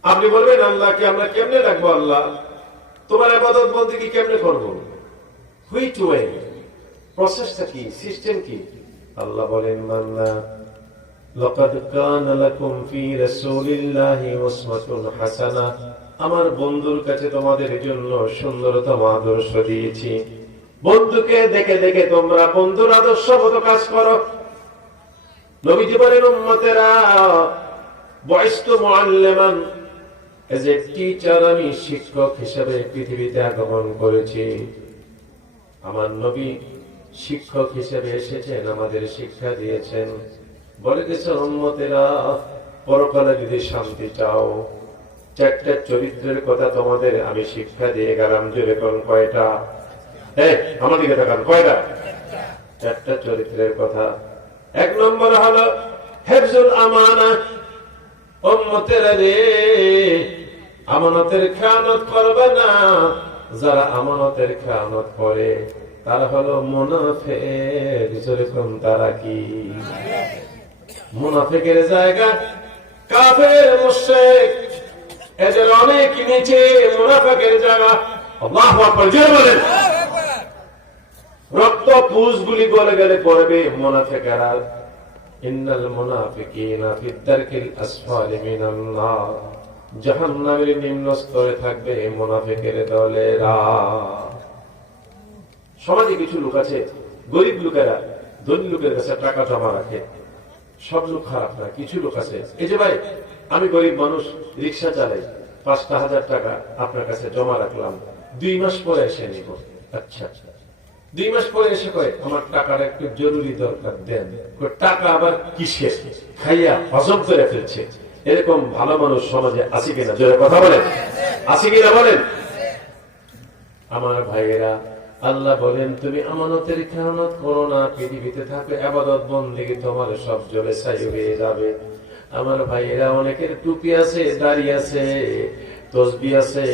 আপনি বলবেন আল্লাহকে আমরা কেমনে রাখবো? আল্লাহ তোমার ইবাদত বন্দেগী কেমনে করব? হুইচ ওয়ে, প্রসেসটা কি, সিস্টেম কি? আল্লাহ বলেন মান্না লাকাদ কানা লাকুম ফি রাসূলিল্লাহি উসওয়াতুন হাসানাহ, আমার বন্ধুর কাছে তোমাদের জন্য সুন্দরতম আদর্শ দিয়েছি। বন্ধুকে দেখে দেখে তোমরা বন্ধুর আদর্শ মতো কাজ করো। নবীজি বলেন উম্মতেরা বুইসতু মুআল্লিমান, এজ এ টিচার, আমি শিক্ষক হিসেবে পৃথিবীতে আগমন করেছি। আমার নবী শিক্ষক হিসেবে এসেছেন, আমাদের শিক্ষা দিয়েছেন, বলে গেছেন উম্মতেরা পরকালে যদি শান্তি চাও চারটা চরিত্রের কথা তোমাদের আমি শিক্ষা দিয়ে গেলাম। যেরকম কয়টা? আমার দিকে তাকান, কয়টা? চারটা চরিত্রের কথা। এক নম্বর হলো হিফজুল আমানা। উম্মতেরা রে, আমানতের খেয়ানত করবে না। যারা আমানতের খেয়ানত করে তারা হলো মুনাফিক। যেরকম তারা কি? মুনাফিকের জায়গা কাফের মুশরিক, এদের অনেক নিচে মুনাফিকের জায়গা। আল্লাহু আকবার, জোরে বলেন। রক্ত পুষগুলি গলে গেলে পড়বে মুনাফিকেরা। ইন্নাল মুনাফিকিনা ফিদ দারকিল আসফালি মিনান নার, জাহান্নামের নিম্ন স্তরে থাকবে মুনাফিকের দলেরা। সমাজে কিছু লোক আছে, গরিব লোকেরা ধনী লোকের কাছে টাকা জমা রাখে। সব লোক খারাপ না, কিছু লোক আছে, এই যে ভাই আমি গরিব মানুষ, রিক্সা চালাই, ৫,০০০ টাকা আপনার কাছে জমা রাখলাম, ২ মাস পরে এসে নিব। আচ্ছা, ২ মাস পরে এসে কয় আমার টাকার একটু জরুরি দরকার, দেন। টাকা আবার কিসের? খাইয়া হজম করে ফেলছে। এরকম ভালো মানুষ সমাজে আছে কিনা? জোরে কথা বলেন, আছে কিনা বলেন। আমার ভাইয়েরা, আল্লাহ বলেন তুমি আমানতের খেয়ানত করো না, পৃথিবীতে থাকলে ইবাদত বন্দেগী তোমার সব জ্বলে ছাই হয়ে যাবে। আমার ভাইয়েরা, অনেকের টুপি আছে, দাড়ি আছে, তসবিহ আছে,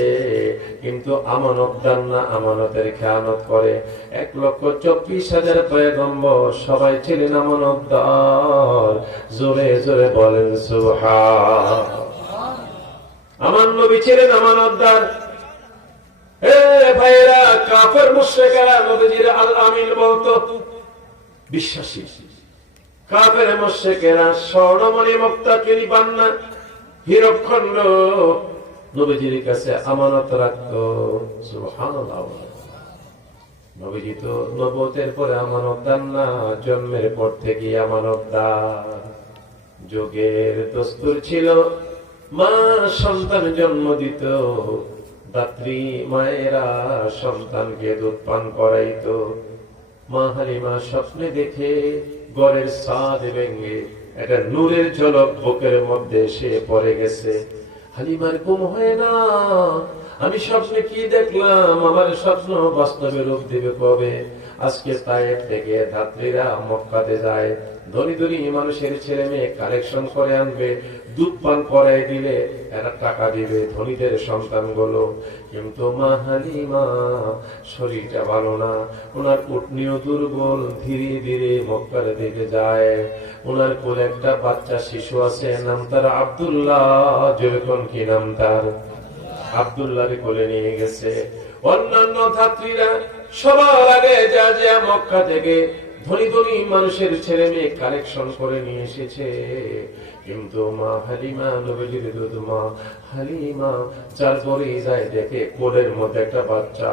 কিন্তু আমানত দান না, আমানতের খেয়ানত করে। ১,২৪,০০০ পয়গম্বর সবাই ছিলেন আমানতদার। জোরে জোরে বলেন সুবহান। আমার নবী ছিলেন আমানতদার। ভাইয়েরা, কাফের মুশরিকেরা নবীজির আল আমিন বলতো, বিশ্বাসী। কাফের মুশরিকেরা স্বর্ণমণি মুক্তা কিনি পান্না, হীরকখণ্ড নবীজির কাছে আমানত রাখতো। সুবহানাল্লাহ। নবীজি তো নবুয়তের পরে আমানতদার না, জন্মের পর থেকে আমানতদার। যুগের দস্তুর ছিল মা সন্তান জন্ম দিত, দাত্রী মায়েরা সন্তানকে দুধ পান করাইতো। মা হালিমা স্বপ্নে দেখে ঘরের ছাদ ভেঙে একটা নূরের ঝলক বুকের মধ্যে এসে পড়ে গেছে। হালিমার ঘুম হয় না, আমি স্বপ্নে কি দেখলাম, আমার স্বপ্ন বাস্তবে রূপ দিবে কবে? আজকে তায়েফ থেকে ধাত্রীরা মক্কাতে যায়, ধনী ধনী মানুষের ছেলে মেয়ে কালেকশন করে আনবে, দুধ পান করাই দিলে এরা টাকা দিবে ধনীদের সন্তানগুলো। কিন্তু মা হালিমা শরীরটা ভালো না, ওনার উটনিও দুর্বল, ধীরে ধীরে মক্কার দিকে যায়। ওনার কোলে একটা বাচ্চা শিশু আছে, নাম তার আব্দুল্লাহ। যেরকম কি নাম তার? আব্দুল্লাহকে কোলে নিয়ে গেছে। অন্যান্য ধাত্রীরা সবার আগে যা যা মক্কা থেকে ধনী ধনী মানুষের ছেলে মেয়ে কালেকশন করে নিয়ে এসেছে। কিন্তু মা হালিমা, নবীজির দুধ মা হালিমা যার পরেই যায়, দেখে কোলের মধ্যে একটা বাচ্চা।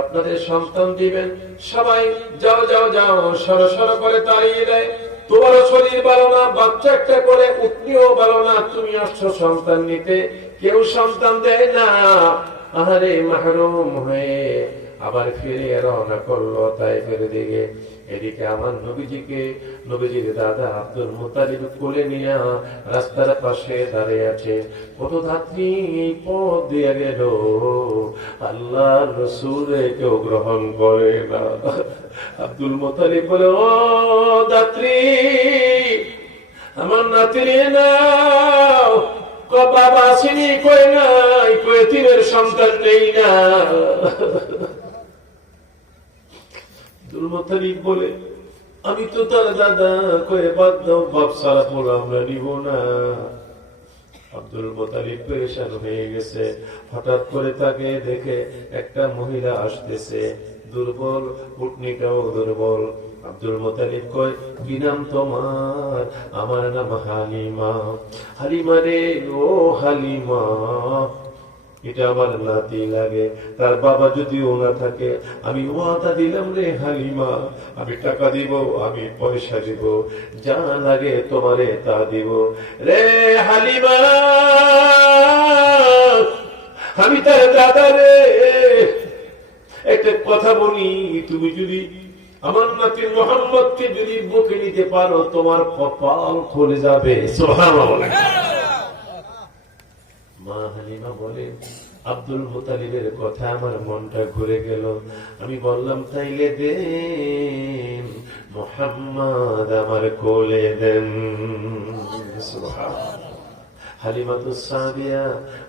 আপনাদের সন্তান দিবেন, সবাই যাও যাও যাও সরো সরো করে তাড়িয়ে দেয়। তোমারও শরীর ভালো না, বাচ্চা একটা করে, উঠনিও ভালো না, তুমি আসছো সন্তান নিতে, কেউ সন্তান দেয় না। আহারে মাহরুম হয়ে আবার ফিরে রওনা করলো তায়েফের দিকে। এদিকে আমার নবীজিকে নবীজির দাদা আব্দুল মুত্তালিব কোলে নিয়ে রাস্তার পাশে দাঁড়িয়ে আছে। কত যাত্রী এই পথ দিয়ে গেল, আল্লাহর রাসূল কেউ গ্রহণ করে না। আব্দুল মুত্তালিব বলে, ও যাত্রী, আমার নাতি নিয়ে নাও। বাবা আসেনি, কই নাই, কই তিনের সন্তান নেই না। আব্দুল মুত্তালিব বলে, আমি তো তার দাদা, কয়ে বাদ দাও, বাপ সারা বলে আমরা নিব না। আব্দুল মুত্তালিব পেরেশান হয়ে গেছে। হঠাৎ করে তাকে দেখে একটা মহিলা আসতেছে, দুর্বল, উটনিটাও দুর্বল। আব্দুল মুত্তালিব কয়, কি নাম তোমার? আমার নাম হালিমা। হালিমা রে, ও হালিমা, এটা আমার নাতি লাগে। তার বাবা যদিও না থাকে, আমি ওয়াদা দিলাম রে হালিমা, আমি টাকা দিব, আমি পয়সা দিব, যা লাগে তোমারে তা দিব। রে হালিমা, আমি তার দাদা রে, একটা কথা বলি, তুমি যদি আমার নাতি মুহাম্মদকে যদি বুকে নিতে পারো, তোমার কপাল খুলে যাবে। সুবহানাল্লাহ। মা হালিমা বলে, আব্দুল মুত্তালিবের কথা আমার মনটা ঘুরে গেল। আমি বললাম, তাইলে দেন, মুহাম্মদ আমার কোলে দেন। সুবহানাল্লাহ। হালিমাতুস সাদিয়া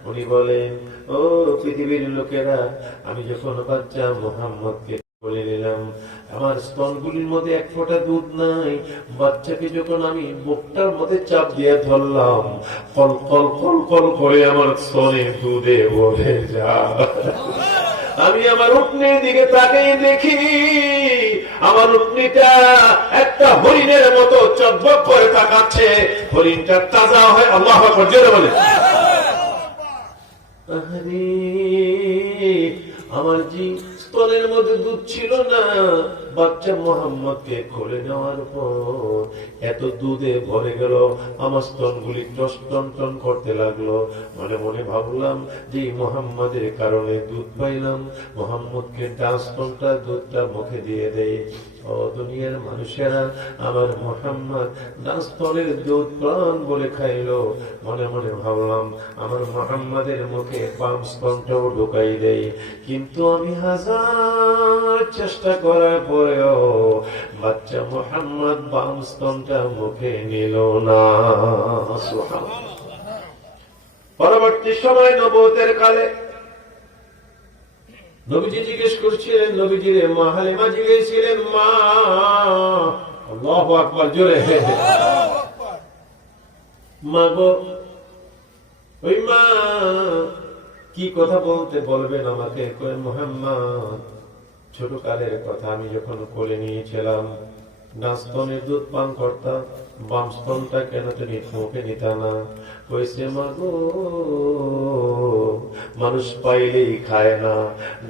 উনি বলেন, ও পৃথিবীর লোকেরা, আমি যখন বাচ্চা মুহাম্মদকে কোলে নিলাম, আমার স্তনগুলির মধ্যে এক ফোঁটা দুধ নাই। বাচ্চাকে যখন আমি বুকটার মধ্যে চাপ দিয়ে ধরলাম, কল কল কল কল করে আমার স্তনে দুধে ভরে যায়। আমি আমার উটনির দিকে তাকিয়ে দেখি, আমার উটনিটা একটা হরিণের মতো চকবক করে তাকাচ্ছে। হরিণটা তাজা হয়। আল্লাহু আকবার, জোরে বলে। আমার জি স্তনের মধ্যে দুধ ছিল না, বাচ্চা মোহাম্মদকে কোলে নেওয়ার পর এত দুধে ভরে গেল, আমার স্তনগুলি টন টন করতে লাগলো। মনে মনে ভাবলাম যে মোহাম্মদের কারণে দুধ পাইলাম, মোহাম্মদকে ডান স্তনটা দুধটা মুখে দিয়ে দেয়। ও দুনিয়ার মানুষেরা, আমার মোহাম্মদ ডান স্তনের দুধ প্রাণ বলে খাইলো। মনে মনে ভাবলাম আমার মোহাম্মদের মুখে বাম স্তনটাও ঢুকাই দেয়। কিন্তু আমি হাজার চেষ্টা করার পরেও বাচ্চা মোহাম্মদ বাম স্তনটা মুখে নিল না। পরবর্তী সময় নবুয়তের কালে নবীজি জিজ্ঞেস করছিলেন, নবীজির মা হালিমা জিজ্ঞেসছিলেন, মা, আল্লাহু আকবার, জোরে, মা গো, ওই মা কি কথা বলতে বলবেন আমাকে? কয়, মুহাম্মদ, ছোট কালের কথা, আমি যখন কোলে নিয়েছিলাম, ডান স্তনের দুধ পান করতাম, বাম স্তনটা কেন তুমি মুখে নিতা না? কইছে, মা গো, মানুষ পাইলেই খায় না,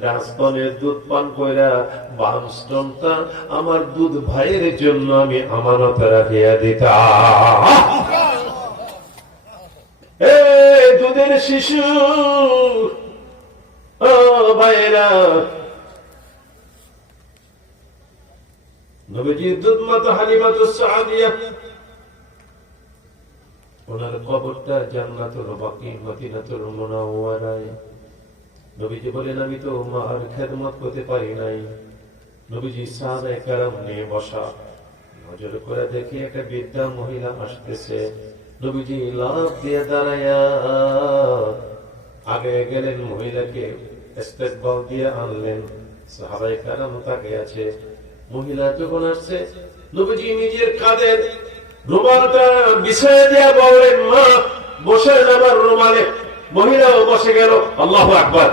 ডান স্তনের দুধ পান কইরা বাম স্তনটা আমার দুধ ভাইয়ের জন্য আমি আমানত রাখিয়া দিতাম। দুধের শিশু, ও ভাইরা, নবীজির দুধ মাতা হালিমাতুস সাদিয়া, ওনার কবরটা জান্নাতুল বাকি মদিনাতুল মুনাওয়ারায়। নবীজি বলেন, আমি তো মার খেদমত করতে পারি নাই। নবীজি সাহাবায়ে কেরাম নিয়ে বসা, নজর করে দেখি একটা বৃদ্ধা মহিলা আসতেছে। নবীজি লাফ দিয়ে দাঁড়ায়া আগে গেলেন, মহিলাকে ইস্তেকবাল দিয়ে আনলেন। সাহাবায়ে কেরাম তাকে আছে। মহিলা যখন আসছে, নবীজি নিজের কাঁধের রুমালটা বিছায়া দিয়া বললেন, মা বসেন আমার রুমালে। মহিলাও বসে গেল। আল্লাহু আকবার।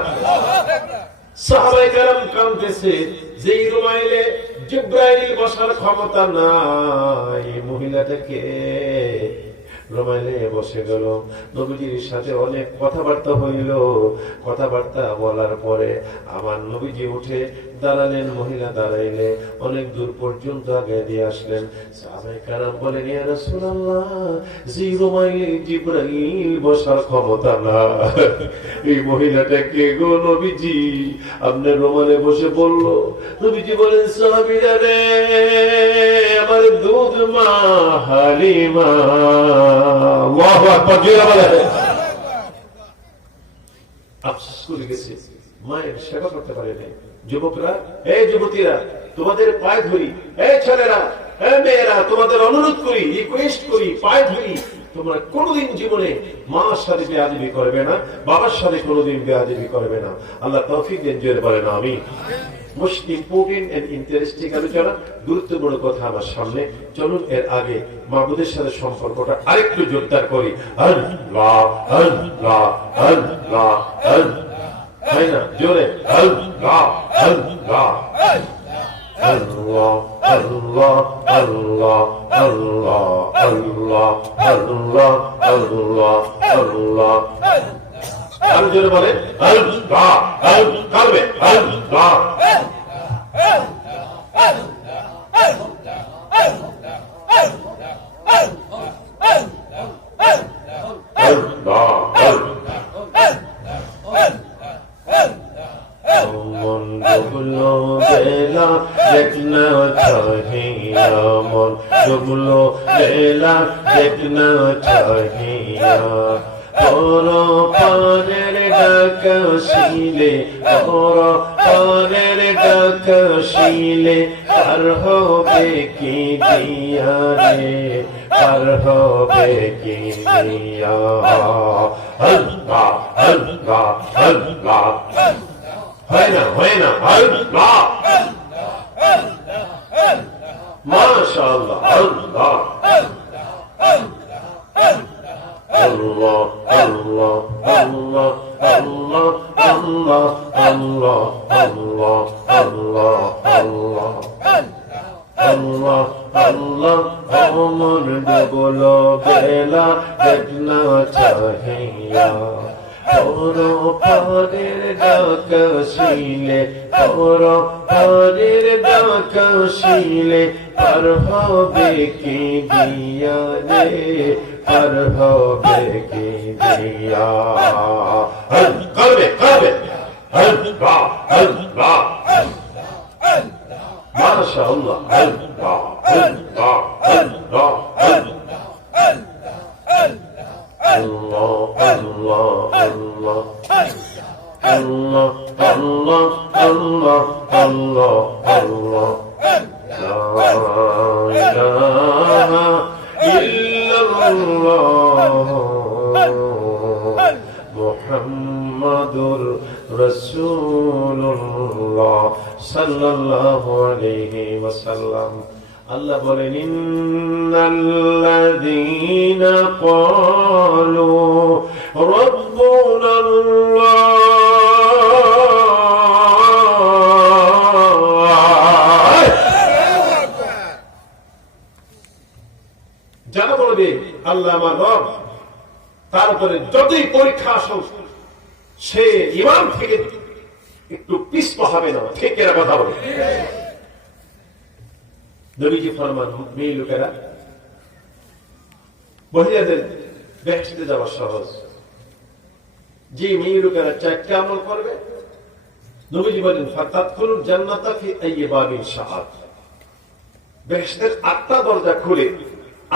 সাহাবায়ে কেরাম কাঁদতেছে, যেই রুমাইলে জিবরাইল বসার ক্ষমতা নাই, মহিলাটাকে রোমাইলে বসে গেল। নবীজির সাথে অনেক কথাবার্তা হইল। কথাবার্তা বলার পরে আমার নবীজি উঠে দাঁড়ালেন, মহিলা দাঁড়াইলে অনেক দূর পর্যন্ত আগে দিয়ে আসলেন। সাহাবায়ে কেরাম বলেন, ইয়া রাসূলুল্লাহ, জি রোমাইলে জিবরাইল বসার ক্ষমতা না। এই মহিলাটা কে গো নবীজি? আপনার রোমালে বসে বলল। নবীজি বলেন, সাহাবীরা রে, আমার দুধ মা হালিমা। আল্লাহু আকবার, জোরে বলেন। আফসোস করে গেছে, মায়ের সেবা করতে পারে নাই। যুবকরা, এই যুবতীরা, তোমাদের পায়ে ধরি, এই ছেলেরা, এই মেয়েরা, তোমাদের অনুরোধ করি, রিকোয়েস্ট করি, পায়ে ধরি, তোমরা কোনদিন জীবনে মার সাথে বেয়াদবি করবে না, বাবার সাথে কোনদিন বেয়াদবি করবে না। আল্লাহ তৌফিক দেন, জোরে বলেন আমিন। মোস্ট ইম্পর্টেন্ট এন্ড ইন্টারেস্টিং আলোচনা, গুরুত্বপূর্ণ কথা আমার সামনে। চলুন এর আগে মাহবুদের সাথে সম্পর্কটা আরেকটু জোরদার করি। আল্লাহ আল্লাহ আল্লাহ আল্লাহ, তাই না? জোরে আল্লাহ আল্লাহ আল্লাহ আল্লাহ আল্লাহ আল্লাহ আল্লাহ আল্লাহ আল্লাহ আল্লাহ। আরো জোরে বলে আল্লাহ আল্লাহ আল্লাহ। মন ডুবলো বেলা দেখনা চাহিয়া, মন ডুবলো বেলা দেখনা চাহিয়া, পর পানের ডাকা শিলে, পর পানের ডাকা শিলে, পার হবে কি দিয়া রে, পার হবে কি দিয়া। আল্লাহ আল্লাহ আল্লাহ, হয় না হয় না, আল্লাহ মাশাআল্লাহ, আল্লাহ আল্লাহ আল্লাহ আল্লাহ আল্লাহ আল্লাহ আল্লাহ আল্লাহ আল্লাহ আল্লাহ আল্লাহ আল্লাহ। মন ডুবলো বেলা দেখনা চাহিয়া, পর পানের ডাকা শিলে, পর পানের ডাকা শিলে, পার হবে কি দিয়া রে, পার হবে কি দিয়া। করবে করবে আল্লাহ আল্লাহ মাশাআল্লাহ, আল্লাহ আল্লাহ আল্লাহ আল্লাহ আল্লাহ আল্লাহ আল্লাহ আল্লাহ আল্লাহ আল্লাহ আল্লাহ। লা ইলাহা ইল্লাল্লাহ মুহাম্মাদুর রাসূলুল্লাহ সাল্লাল্লাহু আলাইহি ওয়াসাল্লাম। আল্লাহ বলেন, ইন্নাল্লাযীনা ক্বালু রাব্বুনাল্লাহ, যারা বলবে আল্লাহ আমার রব, তারপরে যতই পরীক্ষা আসুক সে ঈমান থেকে একটু পিছপা হবে না। ঠিক এরা কথা বলে। নবীজি ফরমান, মেয়ে লোকেরা, মহিলাদের বেহেশতে যাওয়া সহজ। যে মেয়ে লোকেরা চারটি আমল করবে, নবীজি বলেন, ফাতাদখুলুল জান্নাতা ফি আইয়ি বাবিন শাআত, বেহেশতের 8টা দরজা খুলে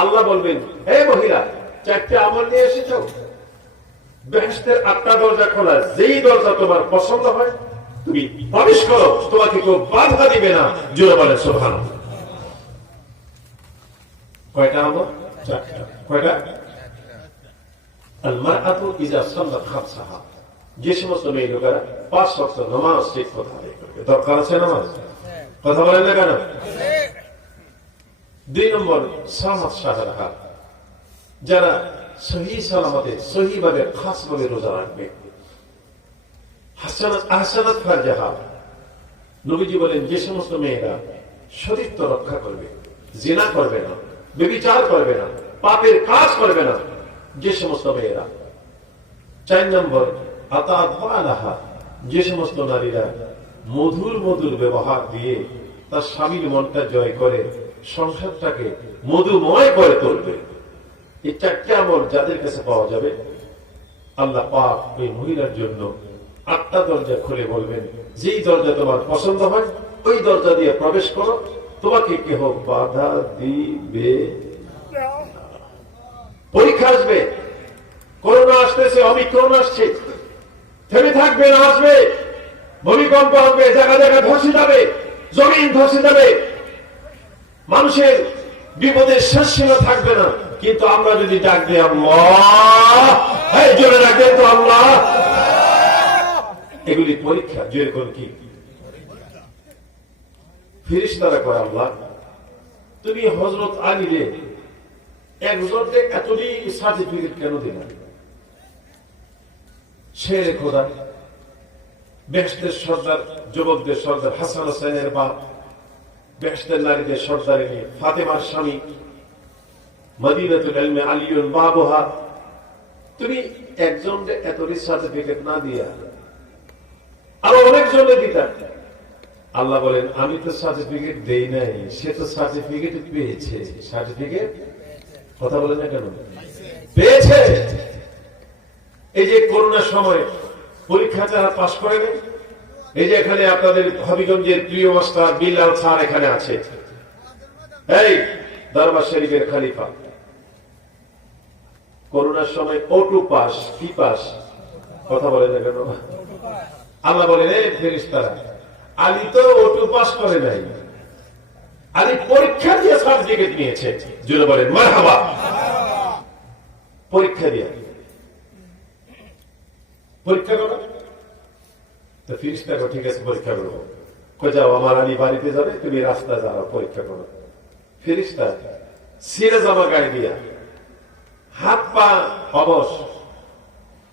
আল্লাহ বলবেন, হে মহিলা, চারটি আমল নিয়ে এসেছো, বেহেশতের 8টা দরজা খোলা, যেই দরজা তোমার পছন্দ হয় তুমি প্রবেশ করো, তোমাকে কেউ বাধা দিবে না। জোরে বলেন সুবহানাল্লাহ। কয়টা আমল? 4টা। কয়টা? আল মারআতু ইযা সাল্লাত খামসাহা, যে সমস্ত মেয়ে লোকেরা 5 ওয়াক্ত নামাজ ঠিক কথা আদায় করবে। দরকার আছে নামাজ? কথা বলেন না কেন? 2 নম্বর, সামাত শাহরাহা, যারা সহি সালামতে সহিভাবে খাসভাবে রোজা রাখবে। আহসানাত ফারজাহা, নবীজি বলেন, যে সমস্ত মেয়েরা শরীরত্ব রক্ষা করবে, জিনা করবে না, ব্যভিচার করবে না, পাপের কাজ করবে না যে সমস্ত মেয়েরা। 4 নম্বর আতাত বালাহা, যে সমস্ত নারীরা মধুর মধুর ব্যবহার দিয়ে তার স্বামীর মনটা জয় করে সংসারটাকে মধুময় করে তুলবে। এই 4টি আমল যাদের কাছে পাওয়া যাবে, আল্লাহ পাক ওই মহিলার জন্য 8টা দরজা খুলে বলবেন, যেই দরজা তোমার পছন্দ হয় ওই দরজা দিয়ে প্রবেশ করো, তোমাকে কেহ বাধা দিবে। পরীক্ষা আসবে, করোনা আসতেছে, অমিক্রণ আসছে, থেমে থাকবে না, আসবে, ভূমিকম্প আসবে, জায়গা জায়গা ধসে যাবে, জমিন ধসে যাবে, মানুষের বিপদের শেষ সীমা থাকবে না। কিন্তু আমরা যদি ডাক দিই আল্লাহ, এই জোরে ডাকবেন তো আল্লাহ, এগুলি পরীক্ষা। যেরকম কি ফেরেশতারা কয়, আল্লাহ তুমি হযরত আলীরে একজনকে এতটি সার্টিফিকেট কেন দিলা? শেরে খোদা, বেহেশতের সর্দার, যুবকদের সর্দার হাসান হোসেনের বাপ, বেহেশতের নারীদের সর্দারিনী ফাতেমার স্বামী, মদিনাতুল ইলমে আলিয়ুন বাবুহা, তুমি একজনকে এতটি সার্টিফিকেট না দিয়া আরো অনেকজনে দিতা। আল্লাহ বলেন, আমি তো সার্টিফিকেট দেই নাই, সে তো সার্টিফিকেট পেয়েছে। সার্টিফিকেট কথা বলে না কেন? পেয়েছে। এই যে করোনার সময় পরীক্ষা যারা পাশ করে নেই, এই যে এখানে আপনাদের হবিগঞ্জের প্রিয় মাস্টার বিল্লাল স্যার এখানে আছে, এই দরবার শরীফের খলিফা, করোনার সময় O2 পাস, কি পাস? কথা বলে না কেন? আল্লাহ বলেন, এই ফেরেশতারা, আলী তো O2 পাস করে নাই, আলী পরীক্ষা দিয়ে সার্টিফিকেট নিয়েছে। জোরে বলেন মারহাবা। পরীক্ষা দিয়ে, পরীক্ষা করো তো ফেরেশতা কো, ঠিক আছে পরীক্ষা করবো। কই যাও, আমার আলী বাড়িতে যাবে, তুমি রাস্তা যাও, পরীক্ষা করো। ফেরেশতা সিরে জামা গায়ে দিয়া, হাত পা অবশ,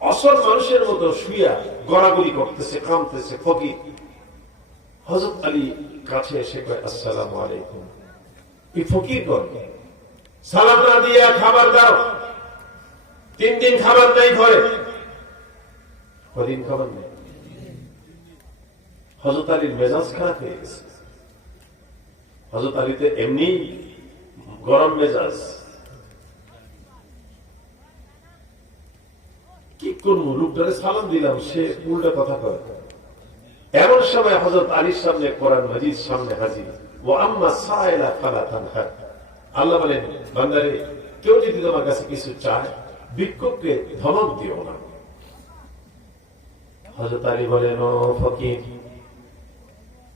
অসল মানুষের মতো শুইয়া গড়াগড়ি করতেছে, কামতেছে। ফকির হযরত আলী কাছে এসে কয়, আসসালামু আলাইকুম। এই ফকির কয়, সালাম না দিয়া খাবার দাও। 3 দিন খাবার নাই ঘরে। কদিন খাবার নেই? হযরত আলীর মেজাজ খারাপ হয়ে গেছে। হযরত আলীতে এমনি গরম মেজাজ, কি করবো, লোকটারে সালাম দিলাম, সে উল্টা কথা কয়। এমন সময় হযরত আলীর সামনে কোরআন মাজিদ সামনে হাজির। ও আম্মা সাইলা ফালা তানহার, আল্লাহ বলেন, বান্দারে, কেউ যদি তোমার কাছে কিছু চায়, ভিক্ষুককে ধমক দিও না। হযরত আলী বলেন, ও ফকির,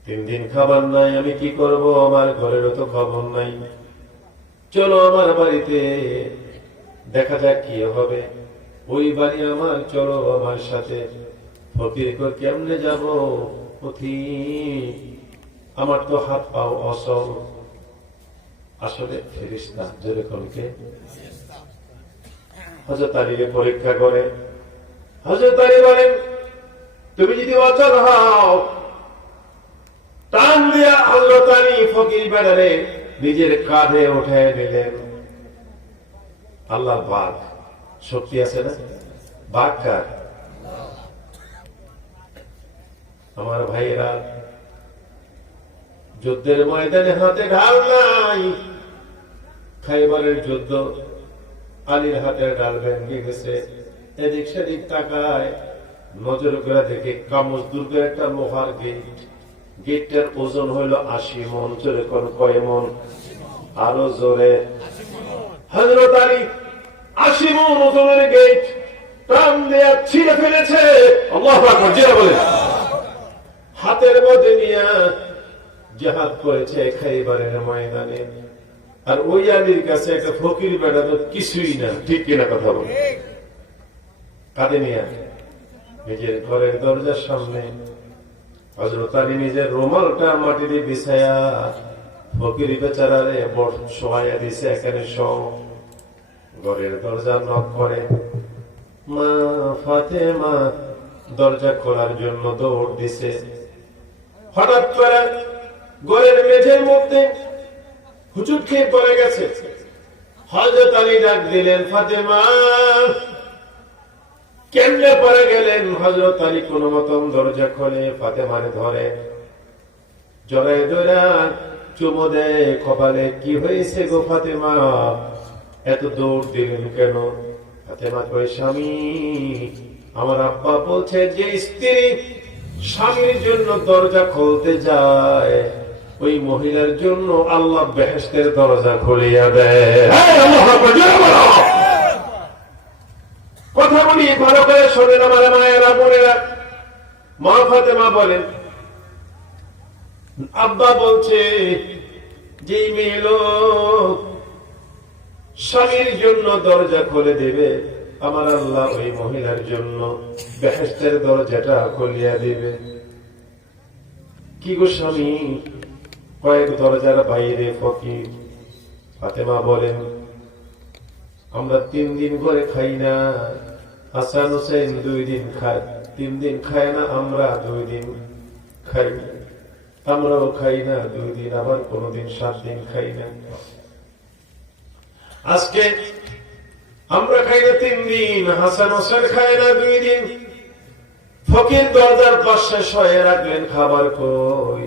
3 দিন খাবার নাই, আমি কি করব? আমার ঘরেরও তো খবর নাই, চলো আমার বাড়িতে, দেখা যাক কি হবে। ওই বাড়ি আমার, চলো আমার সাথে। ফকির কই, কেমনে যাব পথিক, আমার তো হাত পাও অসল। আসলে ফেরেশতা, যেরকম কে হযরত আলীকে পরীক্ষা করে। হযরত আলী বলেন, তুমি যদি অচল হও, টান দিয়া হযরত আলী ফকির বেড়ারে নিজের কাঁধে উঠায় নিলেন। আল্লাহর বাঘ শক্তি আছে না? বাঘ কার? আমার ভাইয়েরা, যুদ্ধের ময়দানে হাতে ঢাল নাই, খাইবারের যুদ্ধ, আলীর হাতে ঢাল ভেঙে গেছে। এদিক সেদিক তাকায়, নজর করে দেখে কামজ দুর্গের একটা লোহার গেট, গেটটার ওজন হইল 80 মন। জোরে কোন কয় মন? আরো জোরে। হযরত আলী 80 মন ওজনের গেট টান দিয়ে ছিঁড়ে ফেলেছে। আল্লাহু আকবার, জোরে বলেন। হাতের মধ্যে নিয়ে জিহাদ করেছে খাইবারের ময়দানে। আর ওই আলীর কাছে একটা ফকির বেটা তো কিছুই না, ঠিক কিনা কথা বল? কাঁধে নিয়ে নিজের ঘরের দরজার সামনে হযরত আলী নিজের রুমালটা মাটিতে বিছায়া ফকির বেচারারে শোয়াইয়া দিছে। এখানে ঘরের দরজা নক করে, মা ফাতেমা দরজা খোলার জন্য দৌড় দিছে। হঠাৎ করে ঘরের মেঝের মধ্যে হুচুট খেয়ে পড়ে গেছে। হযরত আলী ডাক দিলেন, ফাতেমা। কেমনে পরে গেলেন? হযরত আলী কোন মতন দরজা খোলে, ফাতেমারে ধরে, জড়ায় ধরে চুমো দেয় কপালে। কি হয়েছে গো ফাতেমা, এত দৌড় দিলেন কেন? ফাতেমা কয়, স্বামী, আমার আব্বা বলছে যে স্ত্রী স্বামীর জন্য দরজা খুলতে যায়, ওই মহিলার জন্য আল্লাহ বেহেশতের দরজা খুলিয়া দেয়। কথা বলি ভালো করে শোনেন আমার মায়েরা বোনেরা। মা ফাতেমা বলেন, আব্বা বলছে যে মেয়ে লোক স্বামীর জন্য দরজা খুলে দেবে, আমার আল্লাহ ওই মহিলার জন্য বেহেশতের দরজাটা খুলিয়া দিবে। কি গো স্বামী? কয়েক দরজার বাইরে ফকির। ফাতেমা বলেন, আমরা 3 দিন করে খাই না, হাসান হোসেন 2 দিন খায়, 3 দিন খায় না, আমরা 2 দিন খাই, আমরাও খাই না 2 দিন, আবার কোনদিন 7 দিন খাই না। আজকে আমরা খাই না 3 দিন, হাসান হোসেন খায় না 2 দিন। ফকির দরজার পাশে শয়ে রাখলেন, খাবার কই?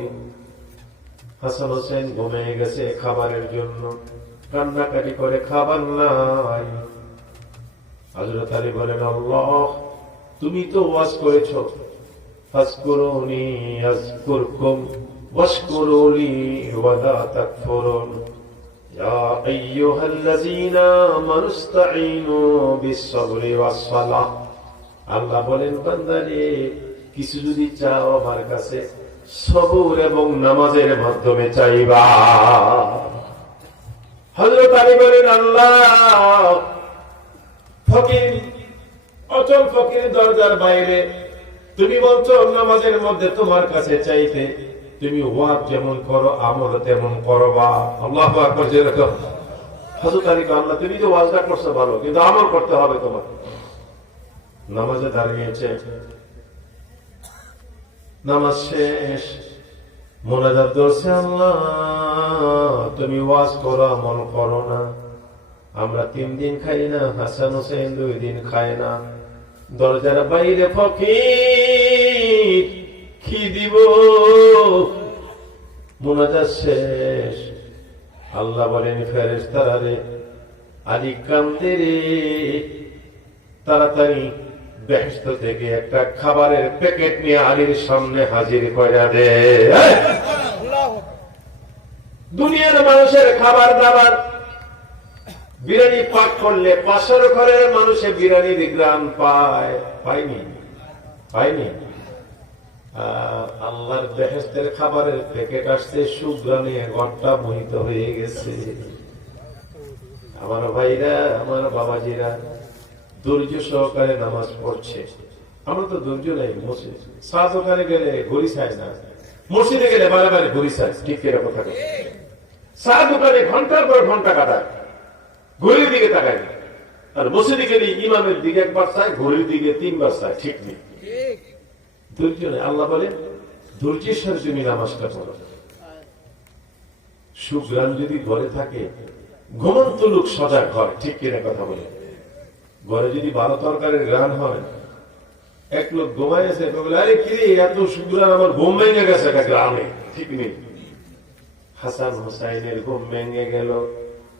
হাসান হোসেন ঘুমিয়ে গেছে খাবারের জন্য, কান্নাকাটি করে, খাবার নাই। হযরত আলী বলেন, আল্লাহ তুমি তো ওয়াজ করেছো, ফাজকুরুনি আযকুরকুম ওয়াশকুরুলি ওয়ালা তাকফুরুন, ইয়া আইয়ুহাল্লাযীনা আমানু ইসতাঈনু বিস-সাবরি ওয়াস-সালাহ। আল্লাহ বলেন, বান্দারে কিছু যদি চাও আমার কাছে, সবর এবং নামাজের মাধ্যমে চাইবা। হযরত আলী বলেন, আল্লাহ ফকির, অচল ফকির দরজার বাইরে, তুমি বলছো নামাজের মধ্যে তোমার কাছে চাইতে, তুমি ওয়াজ যেমন করো আমল তেমন করবা। আল্লাহু আকবার। যেরকম হযরত আলী কয়, আল্লাহ তুমি যে ওয়াজটা করছো ভালো, কিন্তু আমল করতে হবে তোমার। নামাজে দাঁড়িয়েছে, নামাজ শেষ, মোনাজাত করছে, আল্লাহ তুমি ওয়াজ করো আমল করো না, আমরা 3 দিন খাই না, হাসান হোসেন 2 দিন খায় না। দরজার বাইরে ফকির, কি দিব? মোনাজাত শেষ। আল্লাহ বলেন, ফেরেশতারা রে, আলী কান্দে রে, তাড়াতাড়ি বেহেশত থেকে একটা খাবারের প্যাকেট নিয়ে আলীর সামনে হাজির করে দে। দুনিয়ার মানুষের খাবার দাবার, বিরিয়ানি পাক করলে 500 ঘরের মানুষে বিরিয়ানির গ্রাম পায়, পায়নি? পায়নি? আল্লাহর বেহেশতের খাবারের প্যাকেট আসছে, সুগ্রামে ঘরটা মোহিত হয়ে গেছে। আমার ভাইরা, আমার বাবাজিরা ধৈর্য সহকারে নামাজ পড়ছে। আমরা তো ধৈর্য নেই। মসজিদ চা দোকানে গেলে ঘড়ি চাই না, মসজিদে গেলে বারে বারে ঘড়ি চাই। ঠিক কেনা কথা। চা দোকানে ঘন্টার পর ঘন্টা কাটায়, ঘড়ির দিকে তাকায় না। আর মসজিদে গেলে ইমামের দিকে একবার চাই, ঘড়ির দিকে 3 বার চাই। ঠিক নেই, ধৈর্য নেই। আল্লাহ বলে, ধৈর্যের সাথে তুমি নামাজটা পড়ো। সুগ্রাম যদি ঘরে থাকে, ঘুমন্ত লোক সজাগ হয়। ঠিক কিনা কথা বলে। ঘরে যদি 12 তরকারির গ্রান হয়, এক লোক ঘুমাইছে, আরে কি এত সুগ্রাম, আমার ঘুম ভেঙে গেছে একটা গ্রামে। ঠিক নেই। হাসান হোসাইনের ঘুম ভেঙে গেল।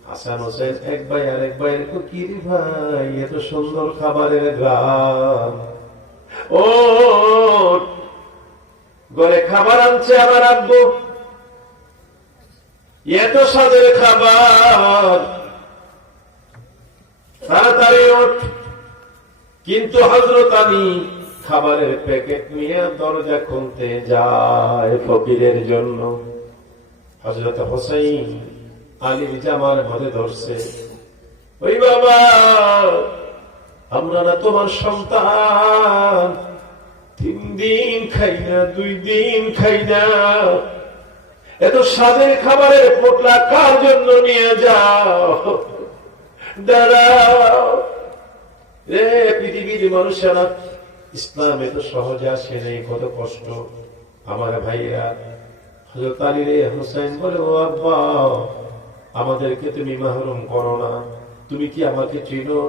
হাসান হোসেন এক ভাই আর এক ভাই, কি রে ভাই, এত সুন্দর খাবারের গ্রাম, ও ঘরে খাবার আনছে আমার আব্বু, এত স্বাদের খাবার, তাড়াতাড়ি ওঠ। কিন্তু হযরত আলী খাবারের প্যাকেট নিয়ে দরজা খুলতে যায় ফকিরের জন্য। হযরত হোসেন আলীর জামার মধ্যে ধরছে, ওই বাবা, আমরা না তোমার সন্তান, 3 দিন খাই না, 2 দিন খাই না, এত স্বাদের খাবারের পোটলা কার জন্য নিয়ে যাও? দাঁড়াও রে, পৃথিবীর মানুষেরা, ইসলাম এত সহজে আসে নেই, কত কষ্ট। আমার ভাইরা, হযরত আলী রে হোসেন বলে, ও আব্বা, আমাদেরকে তুমি মাহরুম করো না। তুমি কি আমাকে চিনো?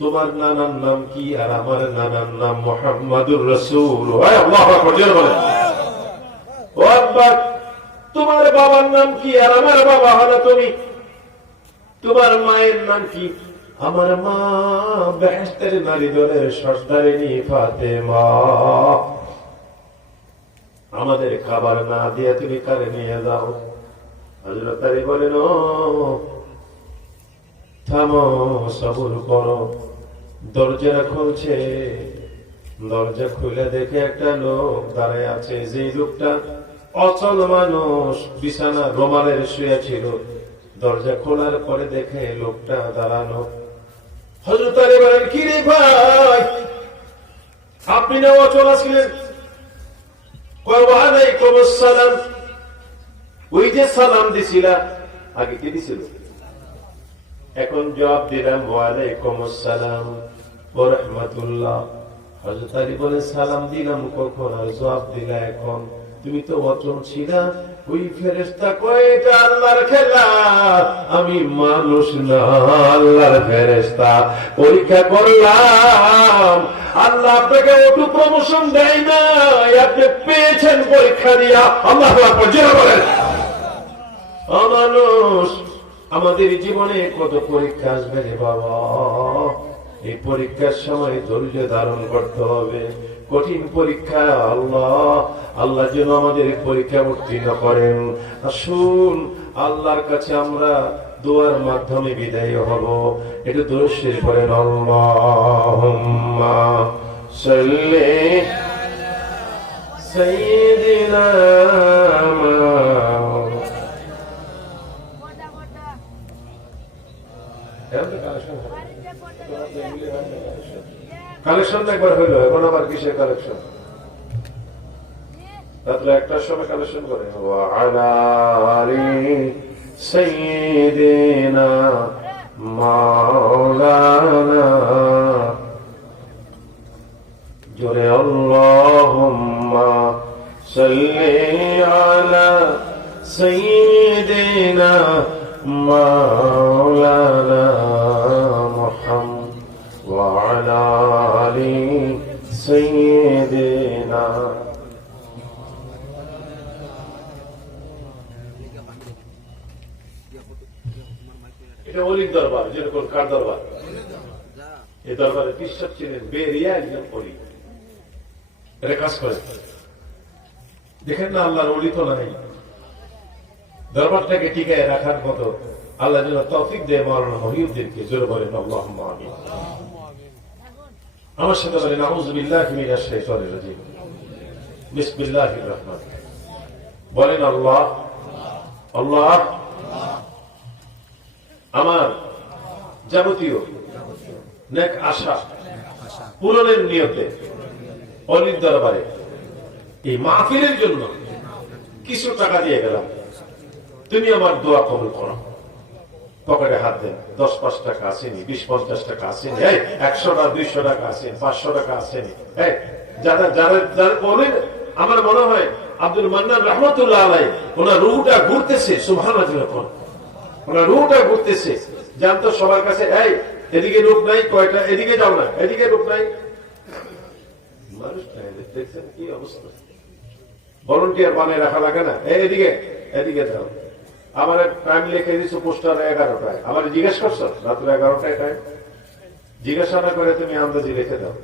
তোমার নানার নাম কি? আর আমার নানার নাম মুহাম্মাদুর রাসূল। আল্লাহু আকবার বলেন। ও আব্বা, তোমার বাবার নাম কি? আর আমার বাবা হলো তুমি। তোমার মায়ের নাম কি? আমার মা বেহেশতের নারী দলের সর্দারিনী ফাতেমা। আমাদের খাবার না দিয়ে তুমি কারে নিয়ে যাও? হযরত আলী বলেন, ও থামো, সবুর করো। দরজা খুলছে, দরজা খুলে দেখে একটা লোক দাঁড়ায় আছে। যে লোকটা অচল মানুষ, বিছানা রোমালের শুয়ে ছিল। দরজা খোলার পরে দেখে লোকটা দাঁড়ানো। হযরত আলী বলেন, কি রে ভাই, আপনি না অচল আছিলেন? ওয়ালাইকুম আসসালাম। ওই যে সালাম দিছিলা, আগে কি দিছিল? এখন জবাব দিলাম ওয়ালাইকুম আসসালাম ওয়া রাহমাতুল্লাহ। হযরত আলী বলেন, সালাম দিলাম কখন আর জবাব দিলা এখন? তুমি তো অচল ছিলা। ওই ফেরেশতা কয়, এটা আল্লাহর খেলা, আমি মানুষ না, আল্লাহর ফেরেশতা। পরীক্ষা করলাম, আল্লাহ আপনাকে একটু প্রমোশন দেয় না, আপনি পেয়েছেন পরীক্ষা দিয়া। আল্লাহু আকবার জোরে বলেন। মানুষ, আমাদের জীবনে কত পরীক্ষা আসবে রে বাবা। এই পরীক্ষার সময় ধৈর্য ধারণ করতে হবে। কঠিন পরীক্ষা, আল্লাহ যেন আমাদের পরীক্ষা উত্তীর্ণ করেন। আসুন আল্লাহর কাছে আমরা দোয়ার মাধ্যমে বিদায় হব। একটু দরুদ শরীফ পড়েন। আল্লাহুম্মা সাল্লি সাইয়্যিদিনা কালেকশন একবার হইল, এখন আবার কিসের কালেকশন? রাত্রে একটার সময় কালেকশন করে। ওয়ালা আলি সাইয়্যিদিনা মাওলানা, জোরে আল্লাহুম্মা সাল্লি আলা সাইয়্যিদিনা মাওলানা মুহাম্মদ ওয়া আলা আলি সাইয়্যিদিনা। এটা অলির দরবার, যেরকম কার দরবার? এই দরবারে পিসব ছিলেন বেরিয়া একজন অলি। এটা কাজ করে দেখেন না, আল্লাহর অলি তো নাই। দরবারটাকে টিকায় রাখার মতো আল্লাহ যেন তৌফিক দেয় মাওলানা মহিউদ্দিনকে। জোরে বলেন আল্লাহুম্মা আমিন। আমার সাথে বলেন আউযু বিল্লাহি মিনাশ শাইতানির রাজীম, বিসমিল্লাহির রহমানির রহিম। বলেন আল্লাহ, আল্লাহ আমার যাবতীয় নেক আশা পূরণের নিয়তে অলির দরবারে এই মাহফিলের জন্য কিছু টাকা দিয়ে গেলাম, তুমি আমার দোয়া কবুল করো। পকেটে হাত দেন। 10-5 টাকা আসেনি, 20-50 টাকা আসেনি, 100 টাকা 200 টাকা আসেনি, 500 টাকা আসেনি। যারা যারা যারা বলেন, আমার মনে হয় আব্দুল মান্নান রহমতুল্লাহ আলাইহি ওনার রুহটা ঘুরতেছে। সুবহানাল্লাহ, ওনার রুহটা ঘুরতেছে। জানতো সবার কাছে, এদিকে লোক নাই, কয়টা এদিকে যাও না, এদিকে লোক নাই। মানুষ দেখছেন কি অবস্থা? ভলান্টিয়ার বানিয়ে রাখা লাগে না? এদিকে এদিকে যাও। আমার টাইম লিখে দিচ্ছ পোস্টার 11টায়। আমার জিজ্ঞেস করছো রাত্রে 11টায় টাইম? জিজ্ঞাসা না করে তুমি আন্দাজি লিখে দাও।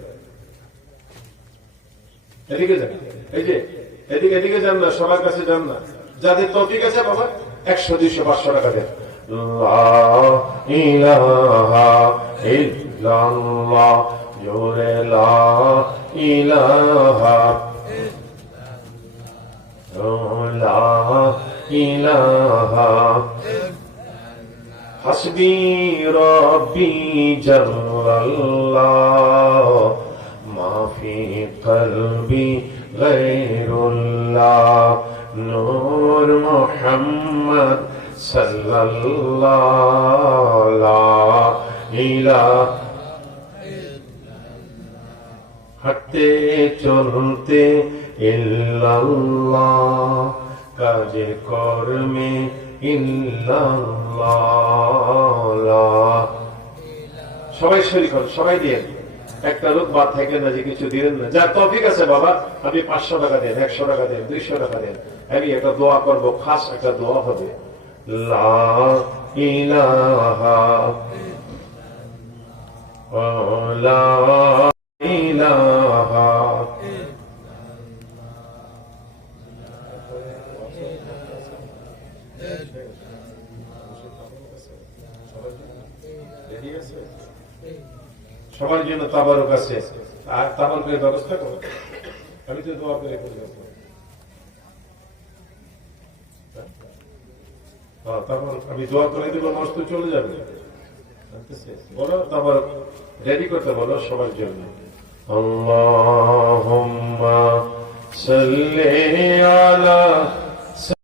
এদিকে যান, এই যে এদিকে এদিকে যান না, সবার কাছে যান না। যাদের তৌফিক আছে বাবা 100, 200, 500 টাকা দেন। লা ইলাহা ইল্লাল্লাহ, জোরে লা ইলাহা লা ইলাহা হাসবি রব্বি জাল্লাল্লাহ মা ফি কলবি গায়রুল্লাহ নূর মুহাম্মদ সাল্লাল্লাহু লা ইলাহা। হাঁটতে চলতে ইল্লাল্লাহ, কাজে কর্মে ইল্লাল্লাহ। সবাই শরীক হন, সবাই দিয়ে একটা লোক বাদ থাকে না যে কিছু দিলেন না। যার তৌফিক আছে বাবা, আপনি 500 টাকা দেন, 100 টাকা দেন, 200 টাকা দেন। আমি একটা দোয়া করবো, খাস একটা দোয়া হবে, লা ইলাহা লা ইলাহা সবার জন্য তাবারক আছে। আর তাবারকের ব্যবস্থা করো, আমি তো দোয়া করে আমি দোয়া করে দেবো, মস্ত চলে যাবে। বলো তাবারক রেডি করতে বলো সবার জন্য। আল্লাহুম্মা সাল্লি আলা